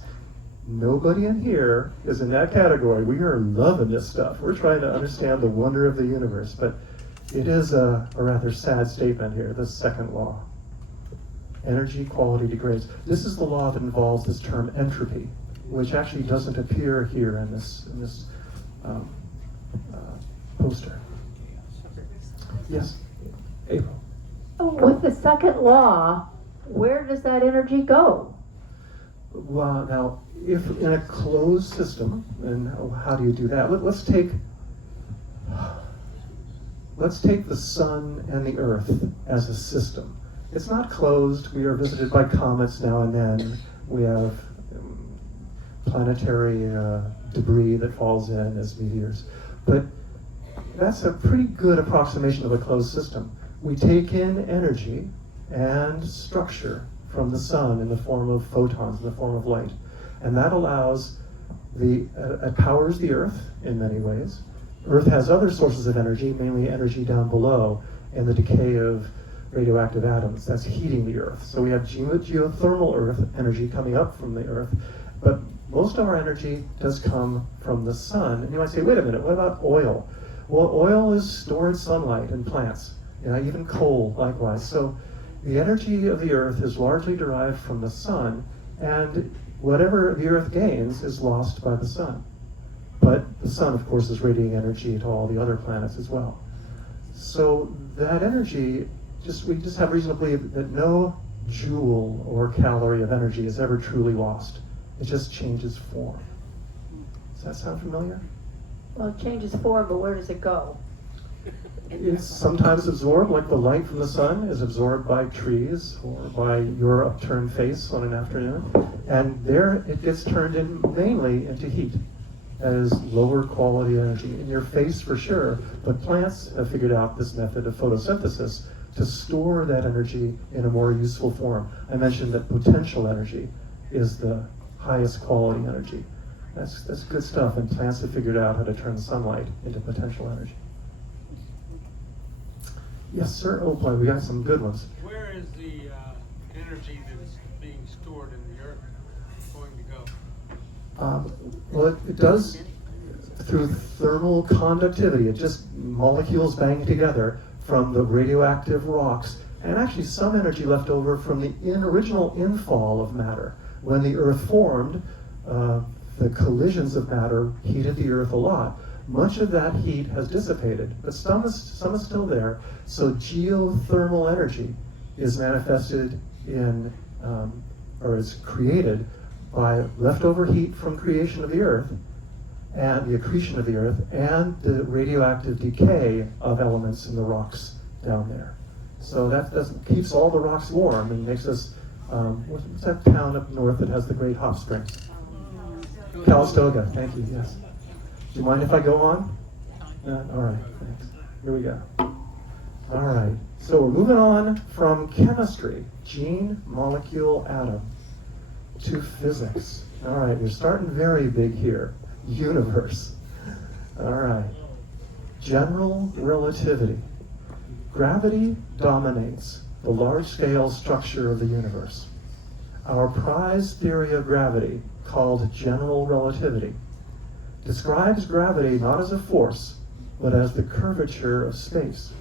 Nobody in here is in that category. We are loving this stuff. We're trying to understand the wonder of the universe, but it is a rather sad statement here, the second law. Energy quality degrades. This is the law that involves this term entropy, which actually doesn't appear here in this poster. Yes, April. With the second law, where does that energy go? Well, now, if in a closed system, and how do you do that? Let's take the sun and the earth as a system. It's not closed. We are visited by comets now and then. We have planetary debris that falls in as meteors. But that's a pretty good approximation of a closed system. We take in energy and structure from the sun in the form of photons, in the form of light. And that allows it powers the Earth in many ways. Earth has other sources of energy, mainly energy down below in the decay of radioactive atoms. That's heating the Earth. So we have geothermal Earth energy coming up from the Earth, but most of our energy does come from the sun. And you might say, wait a minute, what about oil? Well, oil is stored sunlight in plants, even coal likewise. So the energy of the Earth is largely derived from the sun, and whatever the Earth gains is lost by the sun. But the sun, of course, is radiating energy to all the other planets as well. So that energy, we just have reason to believe that no joule or calorie of energy is ever truly lost. It just changes form. Does that sound familiar? Well, it changes form, but where does it go? It's sometimes absorbed, like the light from the sun is absorbed by trees or by your upturned face on an afternoon. And there it gets turned in mainly into heat. That is lower quality energy in your face for sure, but plants have figured out this method of photosynthesis to store that energy in a more useful form. I mentioned that potential energy is the highest quality energy. That's good stuff, and plants have figured out how to turn sunlight into potential energy. Yes, sir. Oh boy, we got some good ones. Where is the energy that's being stored in the Earth going to go? Well, it does through thermal conductivity. It just molecules bang together from the radioactive rocks, and actually some energy left over from the original infall of matter. When the Earth formed, the collisions of matter heated the Earth a lot. Much of that heat has dissipated, but some is still there. So geothermal energy is manifested in, or is created by leftover heat from creation of the Earth, and the accretion of the Earth, and the radioactive decay of elements in the rocks down there. So that keeps all the rocks warm and makes us, what's that town up north that has the great hot springs? Calistoga, thank you, yes. Do you mind if I go on? All right, thanks. Here we go. All right, so we're moving on from chemistry, gene, molecule, atom, to physics. All right, we're starting very big here. Universe. All right. General relativity. Gravity dominates the large-scale structure of the universe. Our prize theory of gravity, called general relativity, describes gravity not as a force, but as the curvature of space.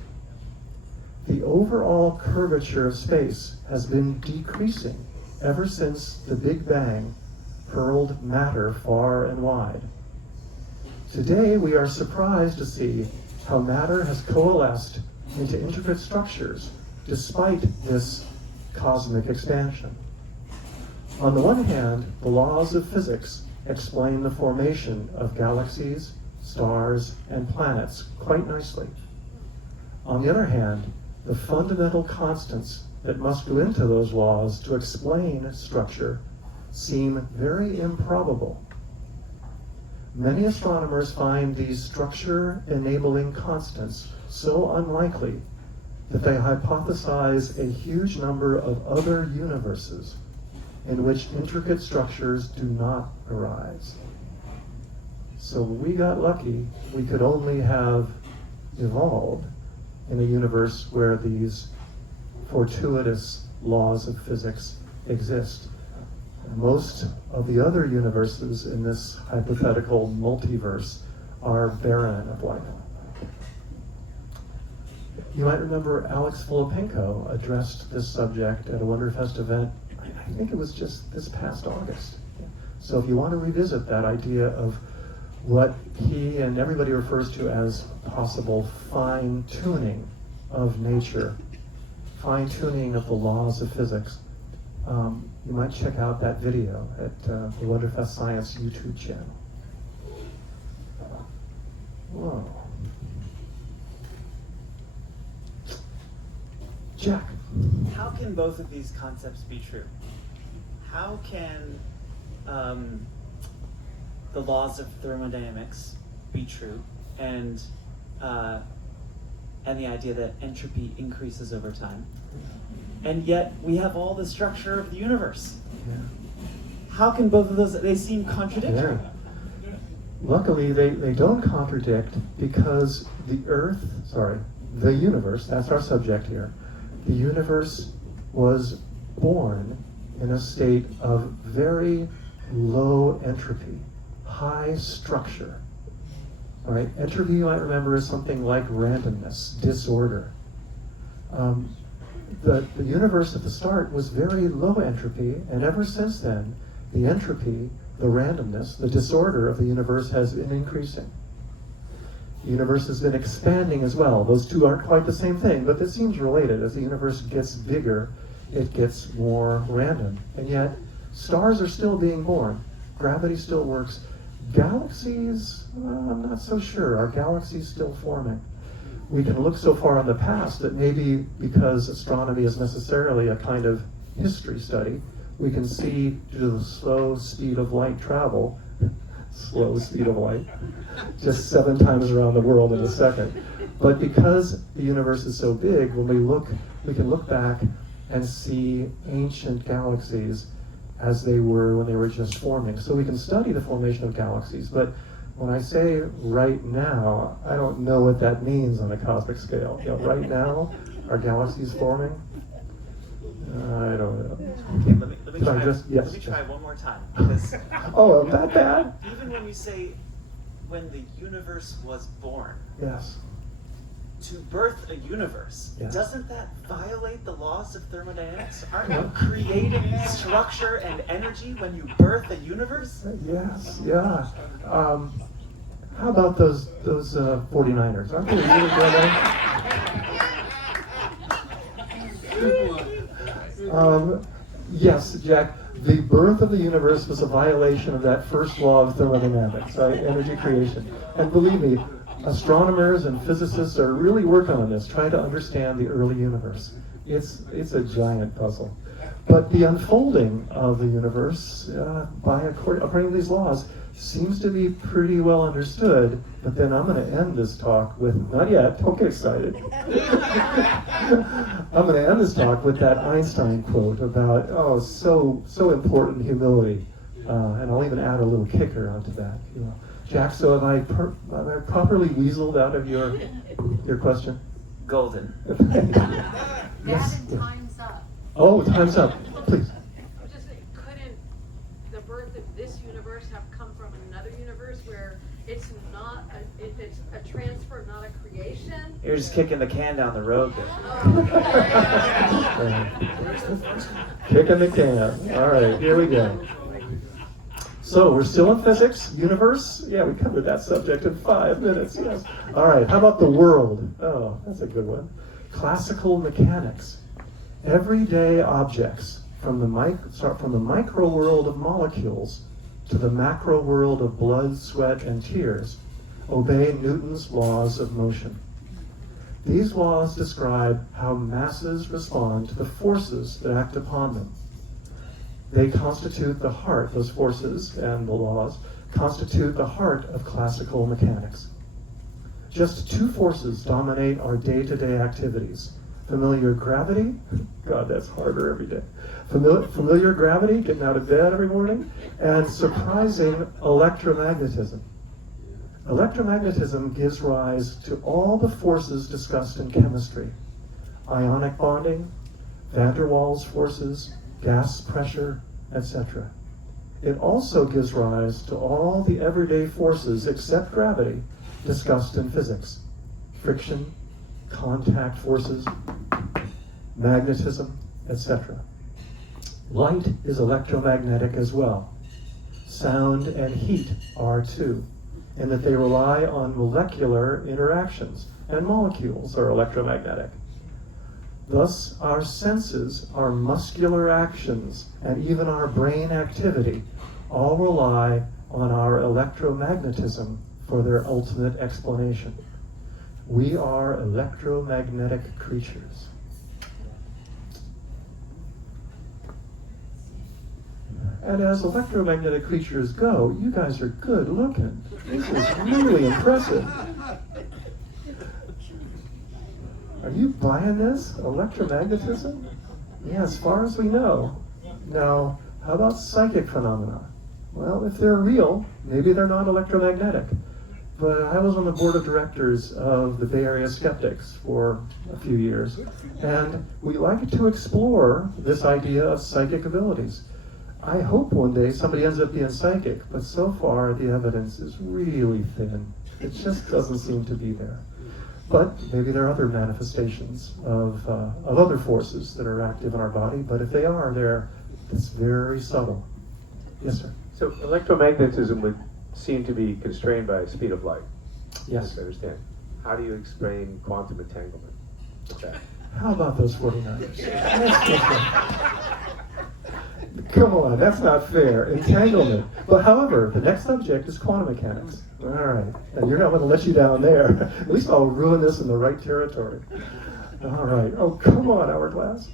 The overall curvature of space has been decreasing ever since the Big Bang hurled matter far and wide. Today, we are surprised to see how matter has coalesced into intricate structures despite this cosmic expansion. On the one hand, the laws of physics explain the formation of galaxies, stars, and planets quite nicely. On the other hand, the fundamental constants that must go into those laws to explain structure seem very improbable. Many astronomers find these structure-enabling constants so unlikely that they hypothesize a huge number of other universes in which intricate structures do not arise. So we got lucky. We could only have evolved in a universe where these fortuitous laws of physics exist. Most of the other universes in this hypothetical multiverse are barren of life. You might remember Alex Filipenko addressed this subject at a Wonderfest event. I think it was just this past August. So if you want to revisit that idea of what he and everybody refers to as possible fine-tuning of nature, fine-tuning of the laws of physics, you might check out that video at the Wonderfest Science YouTube channel. Whoa. Jack. How can both of these concepts be true? How can the laws of thermodynamics be true and and the idea that entropy increases over time. And yet we have all the structure of the universe. Yeah. How can both of those, they seem contradictory. Yeah. Luckily, they don't contradict because the universe, that's our subject here, the universe was born in a state of very low entropy, high structure. All right, entropy, you might remember, is something like randomness, disorder. The universe at the start was very low entropy, and ever since then, the entropy, the randomness, the disorder of the universe has been increasing. The universe has been expanding as well. Those two aren't quite the same thing, but it seems related. As the universe gets bigger, it gets more random. And yet, stars are still being born. Gravity still works. Galaxies, I'm not so sure. Are galaxies still forming? We can look so far in the past that maybe because astronomy is necessarily a kind of history study, we can see due to the slow speed of light travel, slow speed of light, just 7 times around the world in a second. But because the universe is so big, when we can look back and see ancient galaxies as they were when they were just forming. So we can study the formation of galaxies, but when I say right now, I don't know what that means on a cosmic scale. You know, right now, are galaxies forming? I don't know. Okay, let me try, yes, let me try one more time. Because oh, that bad? Even when you say when the universe was born, yes, to birth a universe, yes, doesn't that violate the laws of thermodynamics? Aren't you creating structure and energy when you birth a universe? Yes, yeah. How about those 49ers? Aren't they really good? Yes, Jack. The birth of the universe was a violation of that first law of thermodynamics, right? Energy creation. And believe me, astronomers and physicists are really working on this, trying to understand the early universe. It's a giant puzzle. But the unfolding of the universe, according to these laws, seems to be pretty well understood. But then I'm going to end this talk with, not yet, don't get excited. I'm going to end this talk with that Einstein quote about, so important humility. And I'll even add a little kicker onto that. You know. Jack, so have I properly weaseled out of your question? Golden. Yes. Time's up. Oh, time's up. Please. Just couldn't the birth of this universe have come from another universe where it's not it's a transfer, not a creation? You're just kicking the can down the road there. Kicking the can. All right, here we go. So we're still in physics, universe. Yeah, we covered that subject in 5 minutes. Yes. All right. How about the world? Oh, that's a good one. Classical mechanics. Everyday objects from the micro world of molecules to the macro world of blood, sweat, and tears obey Newton's laws of motion. These laws describe how masses respond to the forces that act upon them. They constitute the heart, those forces and the laws, constitute the heart of classical mechanics. Just 2 forces dominate our day-to-day activities. Familiar gravity, God, that's harder every day. Familiar gravity, getting out of bed every morning, and surprising electromagnetism. Electromagnetism gives rise to all the forces discussed in chemistry. Ionic bonding, van der Waals forces, gas pressure, etc. It also gives rise to all the everyday forces except gravity discussed in physics. Friction, contact forces, magnetism, etc. Light is electromagnetic as well. Sound and heat are too, in that they rely on molecular interactions, and molecules are electromagnetic. Thus, our senses, our muscular actions, and even our brain activity all rely on our electromagnetism for their ultimate explanation. We are electromagnetic creatures. And as electromagnetic creatures go, you guys are good looking. This is really impressive. Are you buying this? Electromagnetism? Yeah, as far as we know. Now, how about psychic phenomena? Well, if they're real, maybe they're not electromagnetic. But I was on the board of directors of the Bay Area Skeptics for a few years, and we like to explore this idea of psychic abilities. I hope one day somebody ends up being psychic, but so far the evidence is really thin. It just doesn't seem to be there. But maybe there are other manifestations of other forces that are active in our body, but if they are, it's very subtle. Yes, sir? So electromagnetism would seem to be constrained by the speed of light. Yes. I understand. How do you explain quantum entanglement? Okay. How about those 49ers? Come on, that's not fair. Entanglement. But however, the next subject is quantum mechanics. All right. And you're not going to let you down there. At least I'll ruin this in the right territory. All right. Oh, come on, Hourglass.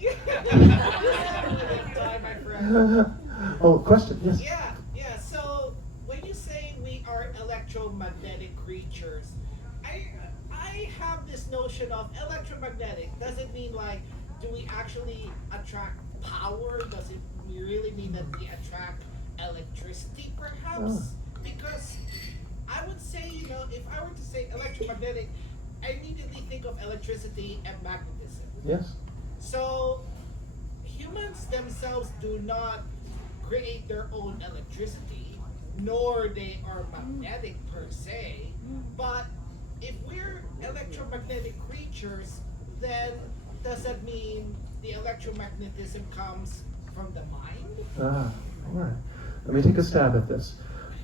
Oh, question? Yes. Yeah. So when you say we are electromagnetic creatures, I have this notion of electromagnetic. Does it mean like, do we actually attract power? Does it really mean that we attract electricity, perhaps? Because I would say, if I were to say electromagnetic, I immediately think of electricity and magnetism. Yes. So humans themselves do not create their own electricity, nor they are magnetic per se. But if we're electromagnetic creatures, then does that mean the electromagnetism comes from the mind? All right. Let me take a stab at this.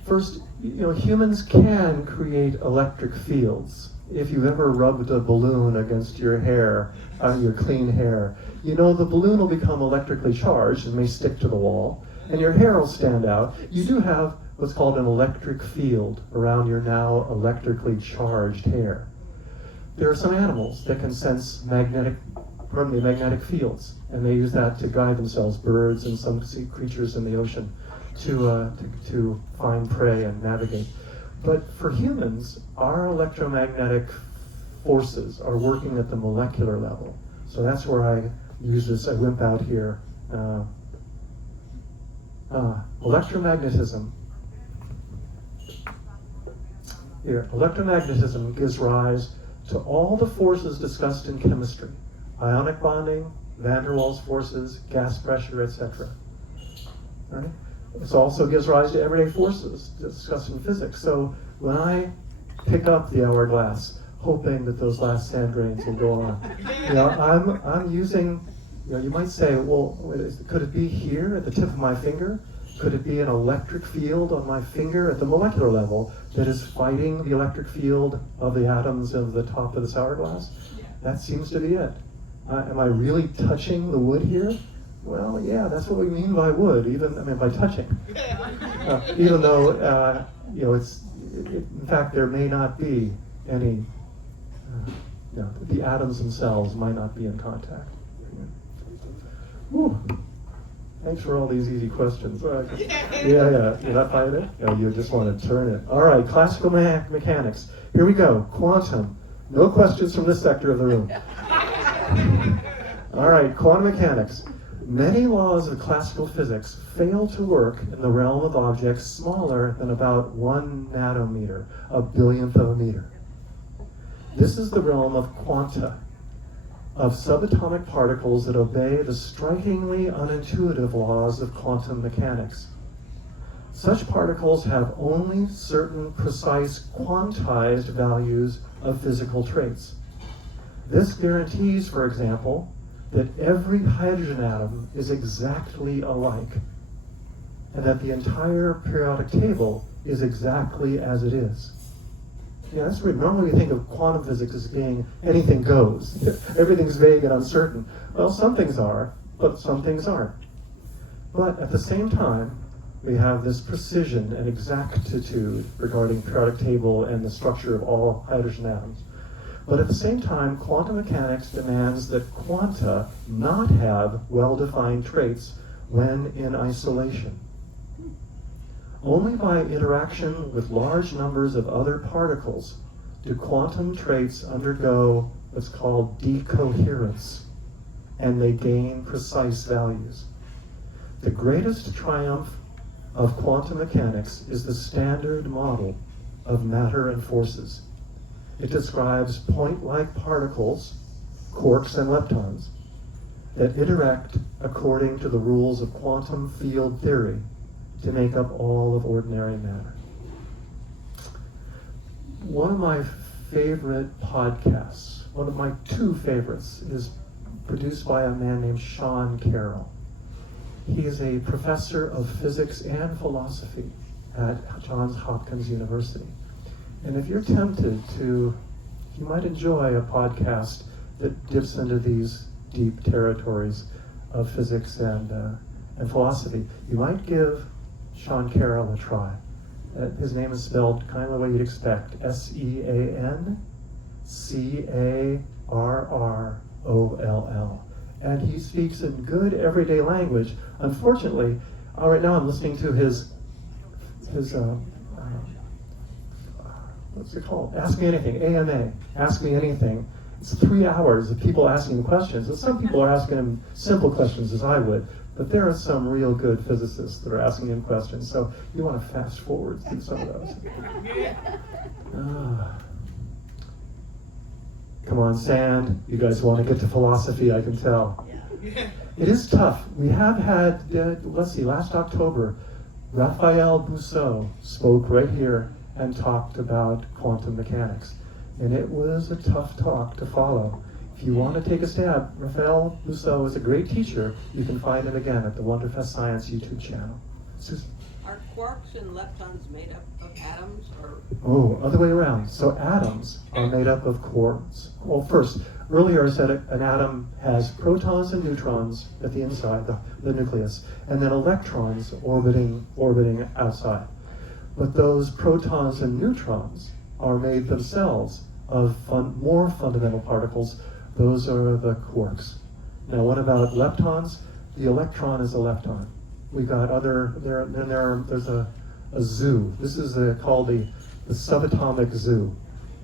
First, humans can create electric fields. If you've ever rubbed a balloon against your hair, your clean hair, the balloon will become electrically charged and may stick to the wall, and your hair will stand out. You do have what's called an electric field around your now electrically charged hair. There are some animals that can sense magnetic fields, and they use that to guide themselves, birds and some sea creatures in the ocean, to find prey and navigate. But for humans, our electromagnetic forces are working at the molecular level. So that's where I use this, I wimp out here. Electromagnetism. Here, electromagnetism gives rise to all the forces discussed in chemistry. Ionic bonding, van der Waals forces, gas pressure, etc. Right? It also gives rise to everyday forces discussed in physics. So when I pick up the hourglass, hoping that those last sand grains will go on, I'm using, you might say, well, could it be here at the tip of my finger? Could it be an electric field on my finger at the molecular level that is fighting the electric field of the atoms of the top of this hourglass? That seems to be it. Am I really touching the wood here? Well, yeah, that's what we mean by wood, by touching. Even though, in fact, there may not be any, the atoms themselves might not be in contact. Whew. Thanks for all these easy questions. Yeah. You're not finding it? No, you just want to turn it. All right, classical mechanics. Here we go. Quantum. No questions from this sector of the room. All right, quantum mechanics. Many laws of classical physics fail to work in the realm of objects smaller than about 1 nanometer, a billionth of a meter. This is the realm of quanta, of subatomic particles that obey the strikingly unintuitive laws of quantum mechanics. Such particles have only certain precise quantized values of physical traits. This guarantees, for example, that every hydrogen atom is exactly alike, and that the entire periodic table is exactly as it is. Yeah, that's weird. Normally we think of quantum physics as being anything goes. Everything's vague and uncertain. Well, some things are, but some things aren't. But at the same time, we have this precision and exactitude regarding periodic table and the structure of all hydrogen atoms. But at the same time, quantum mechanics demands that quanta not have well-defined traits when in isolation. Only by interaction with large numbers of other particles do quantum traits undergo what's called decoherence, and they gain precise values. The greatest triumph of quantum mechanics is the standard model of matter and forces. It describes point-like particles, quarks and leptons, that interact according to the rules of quantum field theory to make up all of ordinary matter. One of my favorite podcasts, one of my two favorites, is produced by a man named Sean Carroll. He is a professor of physics and philosophy at Johns Hopkins University. And if you're tempted to, you might enjoy a podcast that dips into these deep territories of physics and philosophy, you might give Sean Carroll a try. His name is spelled kind of the way you'd expect, Seancarroll. And he speaks in good everyday language. Unfortunately, right now I'm listening to his what's it called? Ask Me Anything, AMA, Ask Me Anything. It's 3 hours of people asking him questions. And some people are asking him simple questions, as I would, but there are some real good physicists that are asking him questions, so you want to fast forward through some of those. Come on, Sand. You guys want to get to philosophy, I can tell. It is tough. We have had, last October, Raphael Bousseau spoke right here and talked about quantum mechanics. And it was a tough talk to follow. If you want to take a stab, Raphael Bousseau is a great teacher. You can find him again at the Wonderfest Science YouTube channel. Are quarks and leptons made up of atoms, or? Oh, other way around. So atoms are made up of quarks. Well, first, earlier I said an atom has protons and neutrons at the inside, the nucleus, and then electrons orbiting outside. But those protons and neutrons are made themselves of more fundamental particles. Those are the quarks. Now, what about leptons? The electron is a lepton. We got there's a zoo. This is called the subatomic zoo.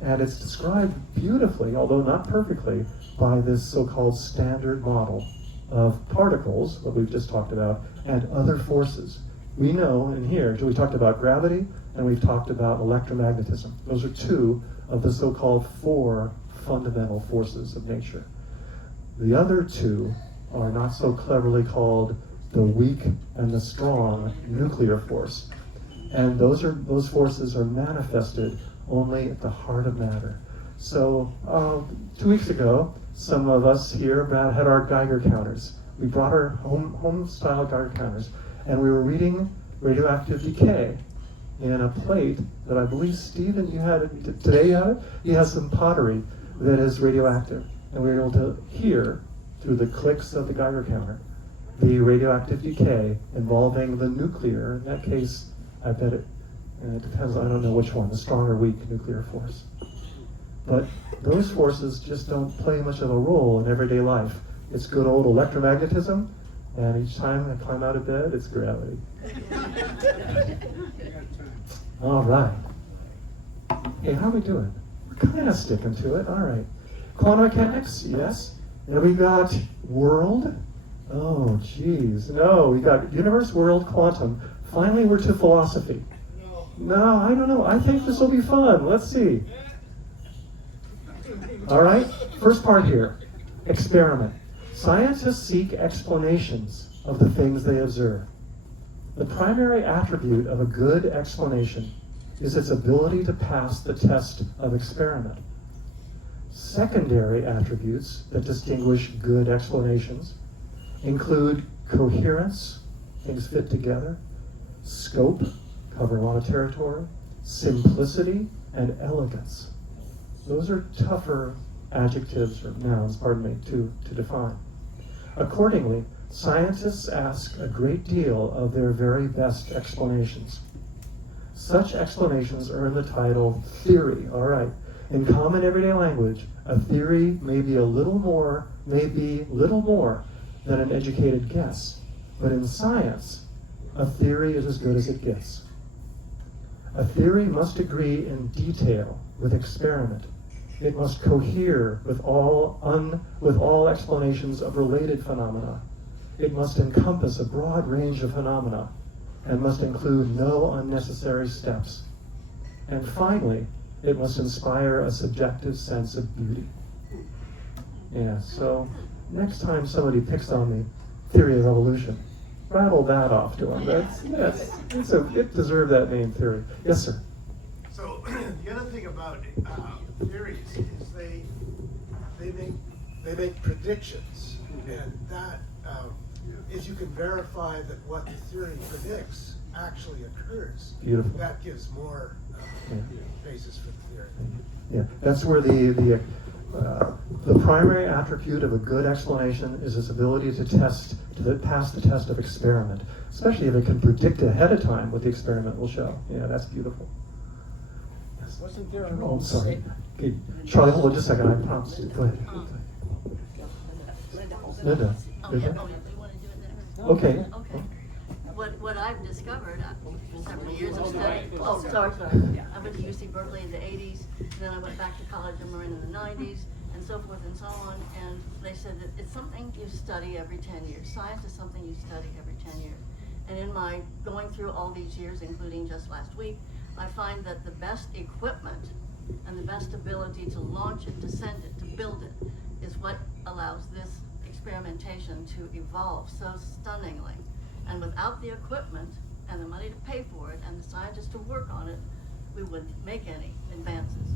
And it's described beautifully, although not perfectly, by this so-called standard model of particles, what we've just talked about, and other forces. We know in here, we talked about gravity, and we've talked about electromagnetism. Those are two of the so-called 4 fundamental forces of nature. The other two are not so cleverly called the weak and the strong nuclear force. And those forces are manifested only at the heart of matter. So 2 weeks ago, some of us here had our Geiger counters. We brought our home-style Geiger counters, and we were reading radioactive decay in a plate that I believe, Stephen, you had it today. You had some pottery that is radioactive, and we were able to hear through the clicks of the Geiger counter the radioactive decay involving the nuclear. In that case, I bet it depends. I don't know which one, the strong or weak nuclear force. But those forces just don't play much of a role in everyday life. It's good old electromagnetism, and each time I climb out of bed, it's gravity. All right. Hey, how are we doing? We're kind of sticking to it. All right. Quantum mechanics, yes. And we got world. Oh, geez. No, we got universe, world, quantum. Finally, we're to philosophy. No, I don't know. I think this will be fun. Let's see. All right. First part here. Experiment. Scientists seek explanations of the things they observe. The primary attribute of a good explanation is its ability to pass the test of experiment. Secondary attributes that distinguish good explanations include coherence, things fit together, scope, cover a lot of territory, simplicity, and elegance. Those are tougher adjectives or nouns, to define. Accordingly, scientists ask a great deal of their very best explanations. Such explanations earn the title theory. All right. In common everyday language, a theory may be little more than an educated guess. But in science, a theory is as good as it gets. A theory must agree in detail with experiment It must cohere with all explanations of related phenomena. It must encompass a broad range of phenomena and must include no unnecessary steps. And finally, it must inspire a subjective sense of beauty. Yeah, so next time somebody picks on the theory of evolution, rattle that off to them. It deserved that name, theory. Yes, sir. So the other thing about theories is they make predictions, and that if you can verify that what the theory predicts actually occurs, Beautiful. that gives more basis for the theory. Yeah, that's where the primary attribute of a good explanation is its ability to pass the test of experiment, especially if it can predict ahead of time what the experiment will show. Yeah, that's beautiful. Yes. Wasn't there an Oh, old sorry. Okay, Charlie, hold on just a second. I promised you. Go ahead. Linda. Oh, yeah, you wanna do it now? Okay. Okay. What I've discovered, several years of study, sorry. I went to UC Berkeley in the 80s, then I went back to college in Marin in the 90s, and so forth and so on, and they said that it's something you study every 10 years. Science is something you study every 10 years. And in my going through all these years, including just last week, I find that the best equipment and the best ability to launch it, to send it, to build it, is what allows this experimentation to evolve so stunningly. And without the equipment and the money to pay for it and the scientists to work on it, we wouldn't make any advances.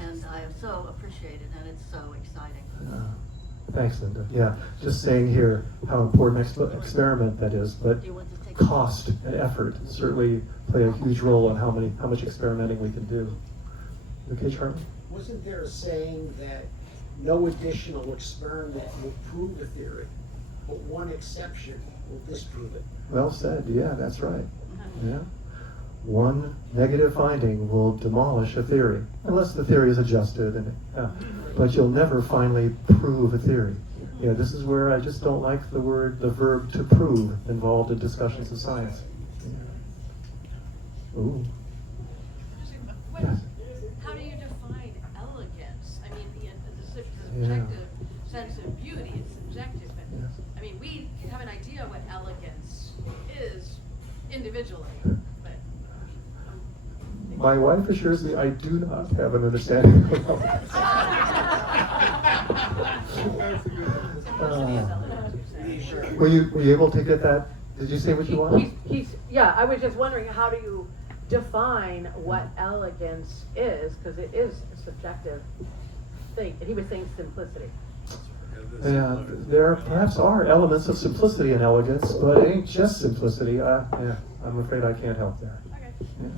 And I have so appreciated, and it's so exciting. Thanks, Linda. Yeah, just saying here how important experiment that is, but cost and effort certainly play a huge role in how much experimenting we can do. Okay, Charlie? Wasn't there a saying that no additional experiment will prove a theory, but one exception will disprove it? Well said. Yeah, that's right. Yeah. One negative finding will demolish a theory, unless the theory is adjusted, but you'll never finally prove a theory. Yeah, this is where I just don't like the verb to prove involved in discussions of science. Yeah. Ooh. Yes. How do you define elegance? I mean, the subjective sense of beauty is subjective, but Yes. I mean, we have an idea what elegance is individually, but My wife assures me I do not have an understanding of elegance. Were you able to get that? Did you say what you wanted? Yeah, I was just wondering, how do you define what elegance is? Because it is a subjective thing. And he was saying simplicity. Yeah, there perhaps are elements of simplicity and elegance, but it ain't just simplicity. I'm afraid I can't help there. okay. Yeah.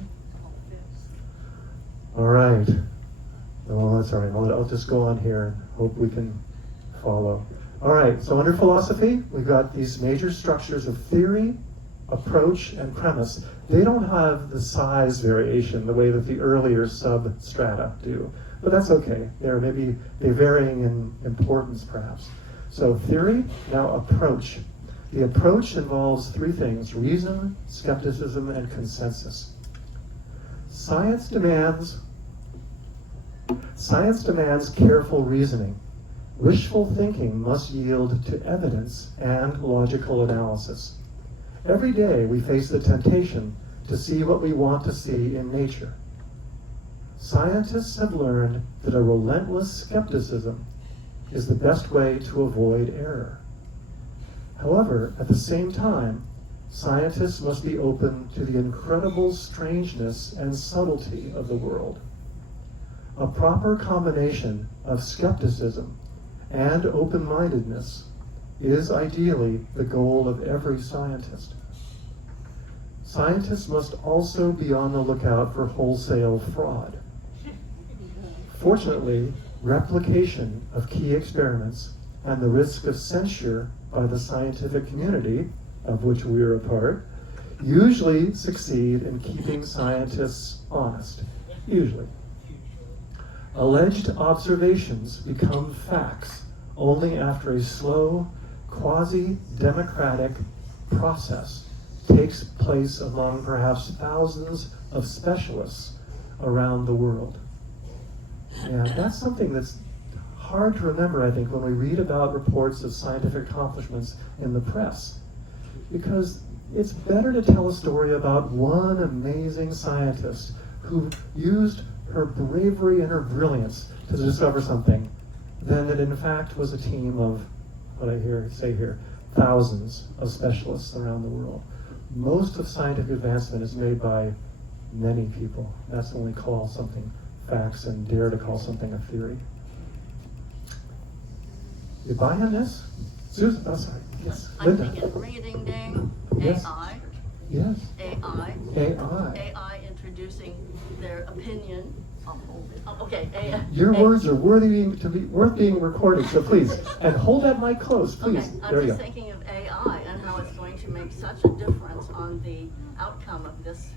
All right. Well, that's all right. I'll just go on here and hope we can follow. All right. So under philosophy, we've got these major structures of theory, approach, and premise. They don't have the size variation the way that the earlier substrata do, but that's okay. They're varying in importance, perhaps. So theory, now approach. The approach involves three things: reason, skepticism, and consensus. Science demands careful reasoning. Wishful thinking must yield to evidence and logical analysis. Every day we face the temptation to see what we want to see in nature. Scientists have learned that a relentless skepticism is the best way to avoid error. However, at the same time, scientists must be open to the incredible strangeness and subtlety of the world. A proper combination of skepticism and open-mindedness is ideally the goal of every scientist. Scientists must also be on the lookout for wholesale fraud. Fortunately, replication of key experiments and the risk of censure by the scientific community, of which we are a part, usually succeed in keeping scientists honest. Usually. Alleged observations become facts only after a slow, quasi-democratic process takes place among perhaps thousands of specialists around the world. And that's something that's hard to remember, I think, when we read about reports of scientific accomplishments in the press. Because it's better to tell a story about one amazing scientist who used her bravery and her brilliance to discover something than it in fact was a team of, what I say here, thousands of specialists around the world. Most of scientific advancement is made by many people. That's when we call something facts and dare to call something a theory. You buy on this? Susan, oh, sorry. Yes, I'm Linda. thinking ring-a-ding-ding, Yes. AI. Yes. AI. AI. AI introducing their opinion. Okay. AI. Your words are worth being recorded, so please. And hold that mic close, please. Okay, There I'm you just go. thinking of AI and how it's going to make such a difference on the outcome of this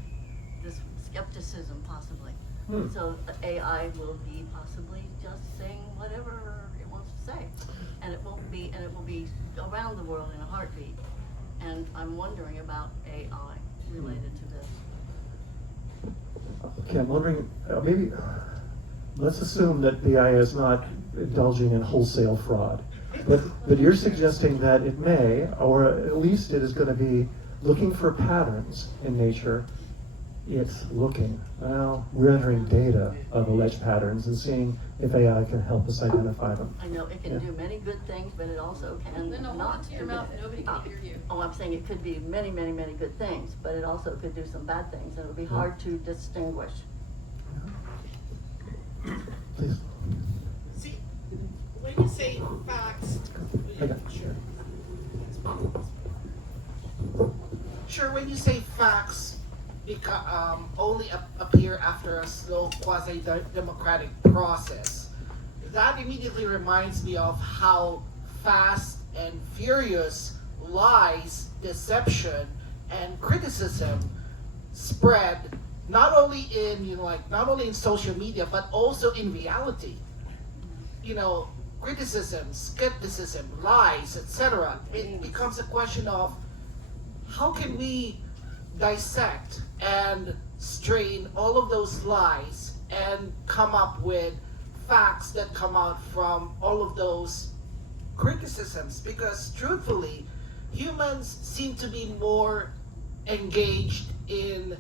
skepticism, possibly. So the AI will be possibly just saying whatever it wants to say, and it will be around the world in a heartbeat. And I'm wondering about AI related to this. Okay, I'm wondering, maybe, let's assume that the AI is not indulging in wholesale fraud. But you're suggesting that it may, or at least it is going to be looking for patterns in nature. It's looking. Well, we're entering data of alleged patterns and seeing if AI can help us identify them. I know it can do many good things, but it also can Linda, hold not it to your do mouth, good- nobody can hear you. Oh, I'm saying it could be many, many, many good things, but it also could do some bad things, and it would be hard to distinguish. Please. See, when you say facts, sure, when you say facts only appear after a slow quasi-democratic process, that immediately reminds me of how fast and furious lies, deception, and criticism spread not only in social media but also in reality. Criticism, skepticism, lies, etc. It becomes a question of how can we dissect and strain all of those lies and come up with facts that come out from all of those criticisms, because truthfully humans seem to be more engaged in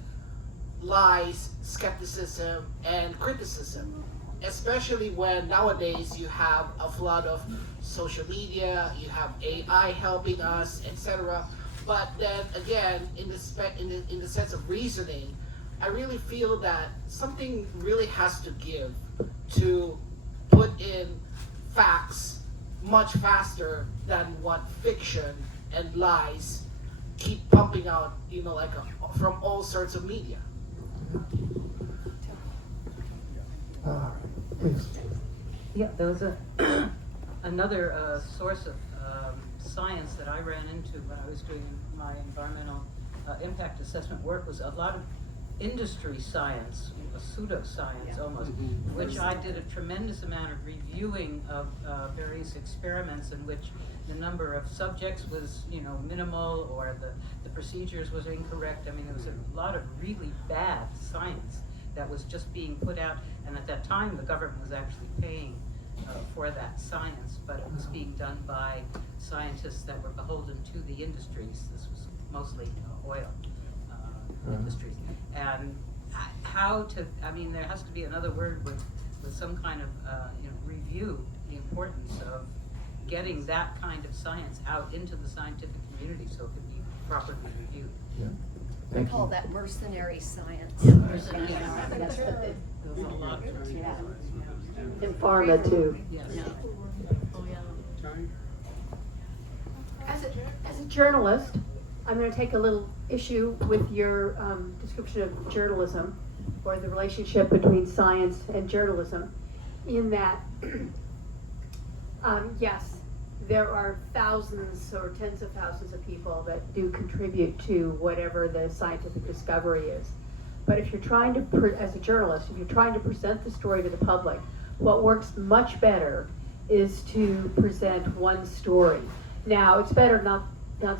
lies, skepticism, and criticism, especially when nowadays you have a flood of social media, you have AI helping us, etc. But then again, in the sense of reasoning, I really feel that something really has to give to put in facts much faster than what fiction and lies keep pumping out, from all sorts of media. Please. Yeah, there was another source of science that I ran into when I was doing my environmental impact assessment work was a lot of industry science, a pseudoscience almost, which I did a tremendous amount of reviewing of various experiments in which the number of subjects was, minimal, or the procedures was incorrect. I mean, there was a lot of really bad science that was just being put out, and at that time the government was actually paying for that science, but it was being done by scientists that were beholden to the industries. This was mostly oil industries. And there has to be another word with some kind of review the importance of getting that kind of science out into the scientific community so it can be properly reviewed. Yeah. We call that mercenary science. Yeah, mercenary That's science. There's a lot to read. In pharma too. Yes. Yeah. Oh, yeah. As a journalist, I'm going to take a little issue with your description of journalism, or the relationship between science and journalism, in that, yes, there are thousands or tens of thousands of people that do contribute to whatever the scientific discovery is. But if you're trying to, as a journalist, if you're trying to present the story to the public, what works much better is to present one story. Now, it's better not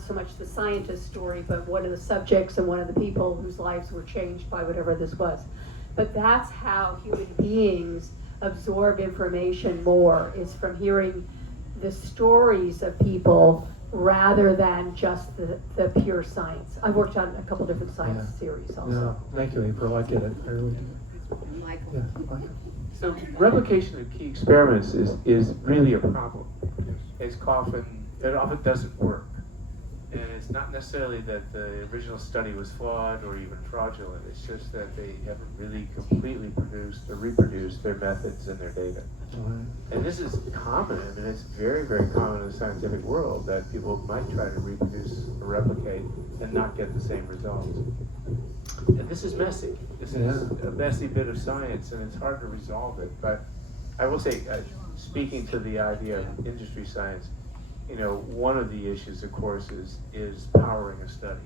so much the scientist's story, but one of the subjects and one of the people whose lives were changed by whatever this was. But that's how human beings absorb information more is from hearing the stories of people rather than just the pure science. I've worked on a couple different science series also. No, thank you, April. I get it. I really do. Michael. Yeah, Michael. So replication of key experiments is really a problem. It often doesn't work. And it's not necessarily that the original study was flawed or even fraudulent. It's just that they haven't really completely produced or reproduced their methods and their data. And this is common. I mean, it's very, very common in the scientific world that people might try to reproduce or replicate and not get the same results. And this is messy. This is a messy bit of science, and it's hard to resolve it. But I will say, speaking to the idea of industry science, you know, one of the issues, of course, is powering a study.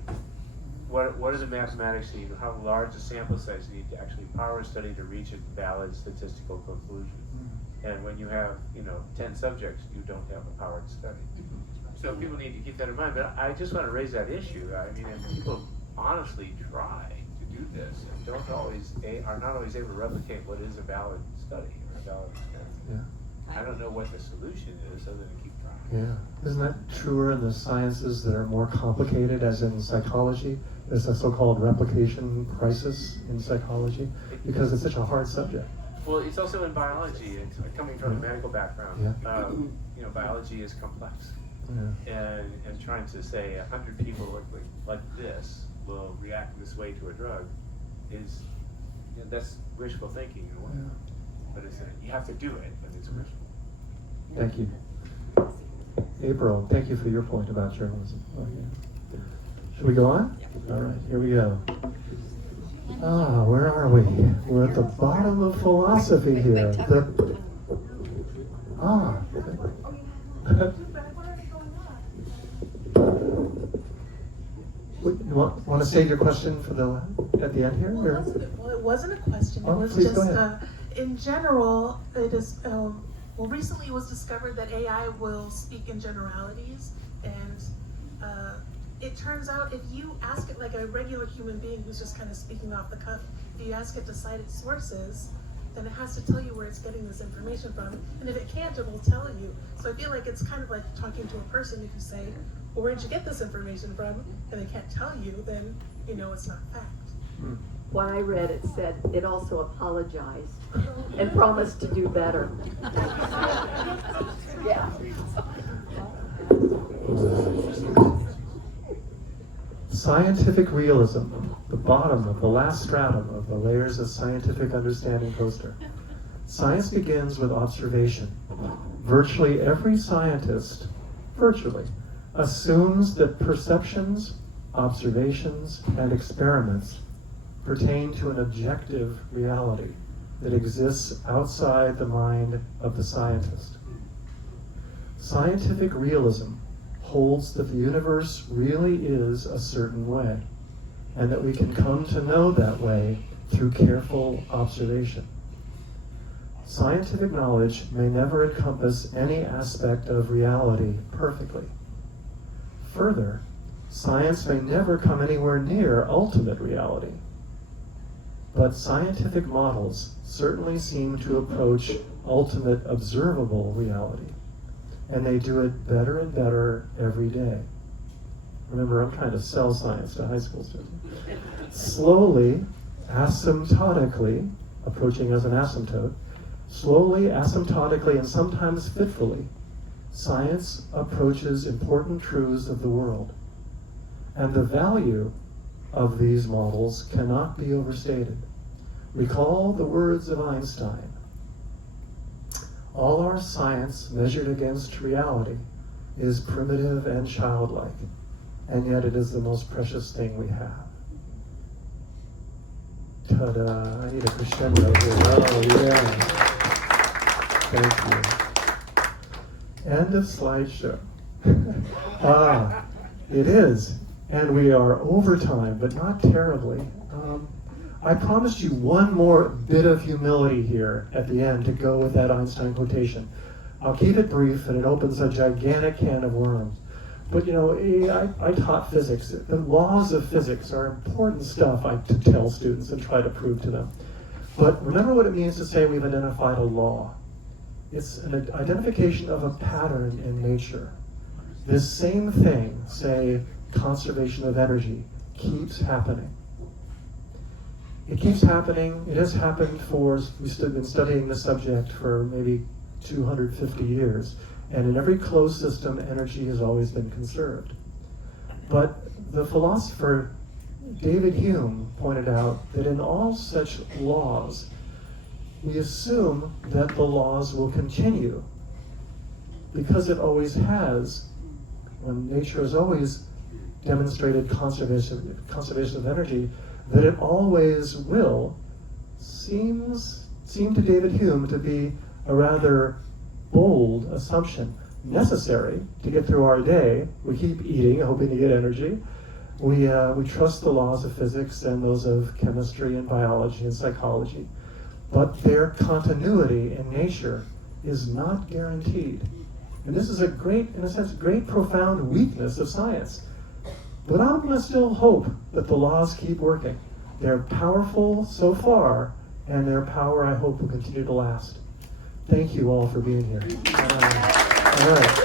What are the mathematics you need? How large a sample size you need to actually power a study to reach a valid statistical conclusion? And when you have, 10 subjects, you don't have a powered study. So people need to keep that in mind. But I just want to raise that issue. I mean, if people honestly try to do this and are not always able to replicate what is a valid study or a valid experiment. I don't know what the solution is other than keep trying. Yeah. Isn't that truer in the sciences that are more complicated, as in psychology? There's a so-called replication crisis in psychology because it's such a hard subject. Well, it's also in biology. It's coming from a medical background. Biology is complex. And trying to say 100 people like this will react this way to a drug is, that's wishful thinking in a way. But you have to do it, but it's wishful. Thank you. April, thank you for your point about journalism. Okay. Should we go on? All right, here we go. Where are we? We're at the bottom of philosophy here. Want to save your question for at the end here? Well, it wasn't a question. It was please just, go ahead. In general, it is, recently it was discovered that AI will speak in generalities, and it turns out if you ask it like a regular human being who's just kind of speaking off the cuff, if you ask it to cite its sources, then it has to tell you where it's getting this information from, and if it can't, it will tell you. So I feel like it's kind of like talking to a person. If you say, well, where'd you get this information from, and they can't tell you, then you know it's not fact. When I read it said it also apologized and promised to do better. Yeah. Scientific realism, the bottom of the last stratum of the layers of scientific understanding poster. Science begins with observation. Virtually every scientist, assumes that perceptions, observations, and experiments pertain to an objective reality that exists outside the mind of the scientist. Scientific realism holds that the universe really is a certain way, and that we can come to know that way through careful observation. Scientific knowledge may never encompass any aspect of reality perfectly. Further, science may never come anywhere near ultimate reality. But scientific models certainly seem to approach ultimate observable reality, and they do it better and better every day. Remember, I'm trying to sell science to high school students. Slowly, asymptotically, approaching as an asymptote, slowly, asymptotically, and sometimes fitfully, science approaches important truths of the world. And the value of these models cannot be overstated. Recall the words of Einstein. All our science measured against reality is primitive and childlike, and yet it is the most precious thing we have. Ta-da, I need a crescendo here. Oh, yeah. Thank you. End of slideshow. It is. And we are over time, but not terribly. I promised you one more bit of humility here at the end to go with that Einstein quotation. I'll keep it brief, and it opens a gigantic can of worms. But I taught physics. The laws of physics are important stuff to tell students and try to prove to them. But remember what it means to say we've identified a law. It's an identification of a pattern in nature. This same thing, say conservation of energy, keeps happening. It keeps happening. It has happened for, we've been studying this subject for maybe 250 years. And in every closed system, energy has always been conserved. But the philosopher David Hume pointed out that in all such laws, we assume that the laws will continue because it always has. When nature has always demonstrated conservation of energy, that it always will seem to David Hume to be a rather bold assumption, necessary to get through our day. We keep eating, hoping to get energy. We trust the laws of physics and those of chemistry and biology and psychology, but their continuity in nature is not guaranteed. And this is a great, in a sense, great profound weakness of science. But I'm going to still hope that the laws keep working. They're powerful so far, and their power, I hope, will continue to last. Thank you all for being here. All right.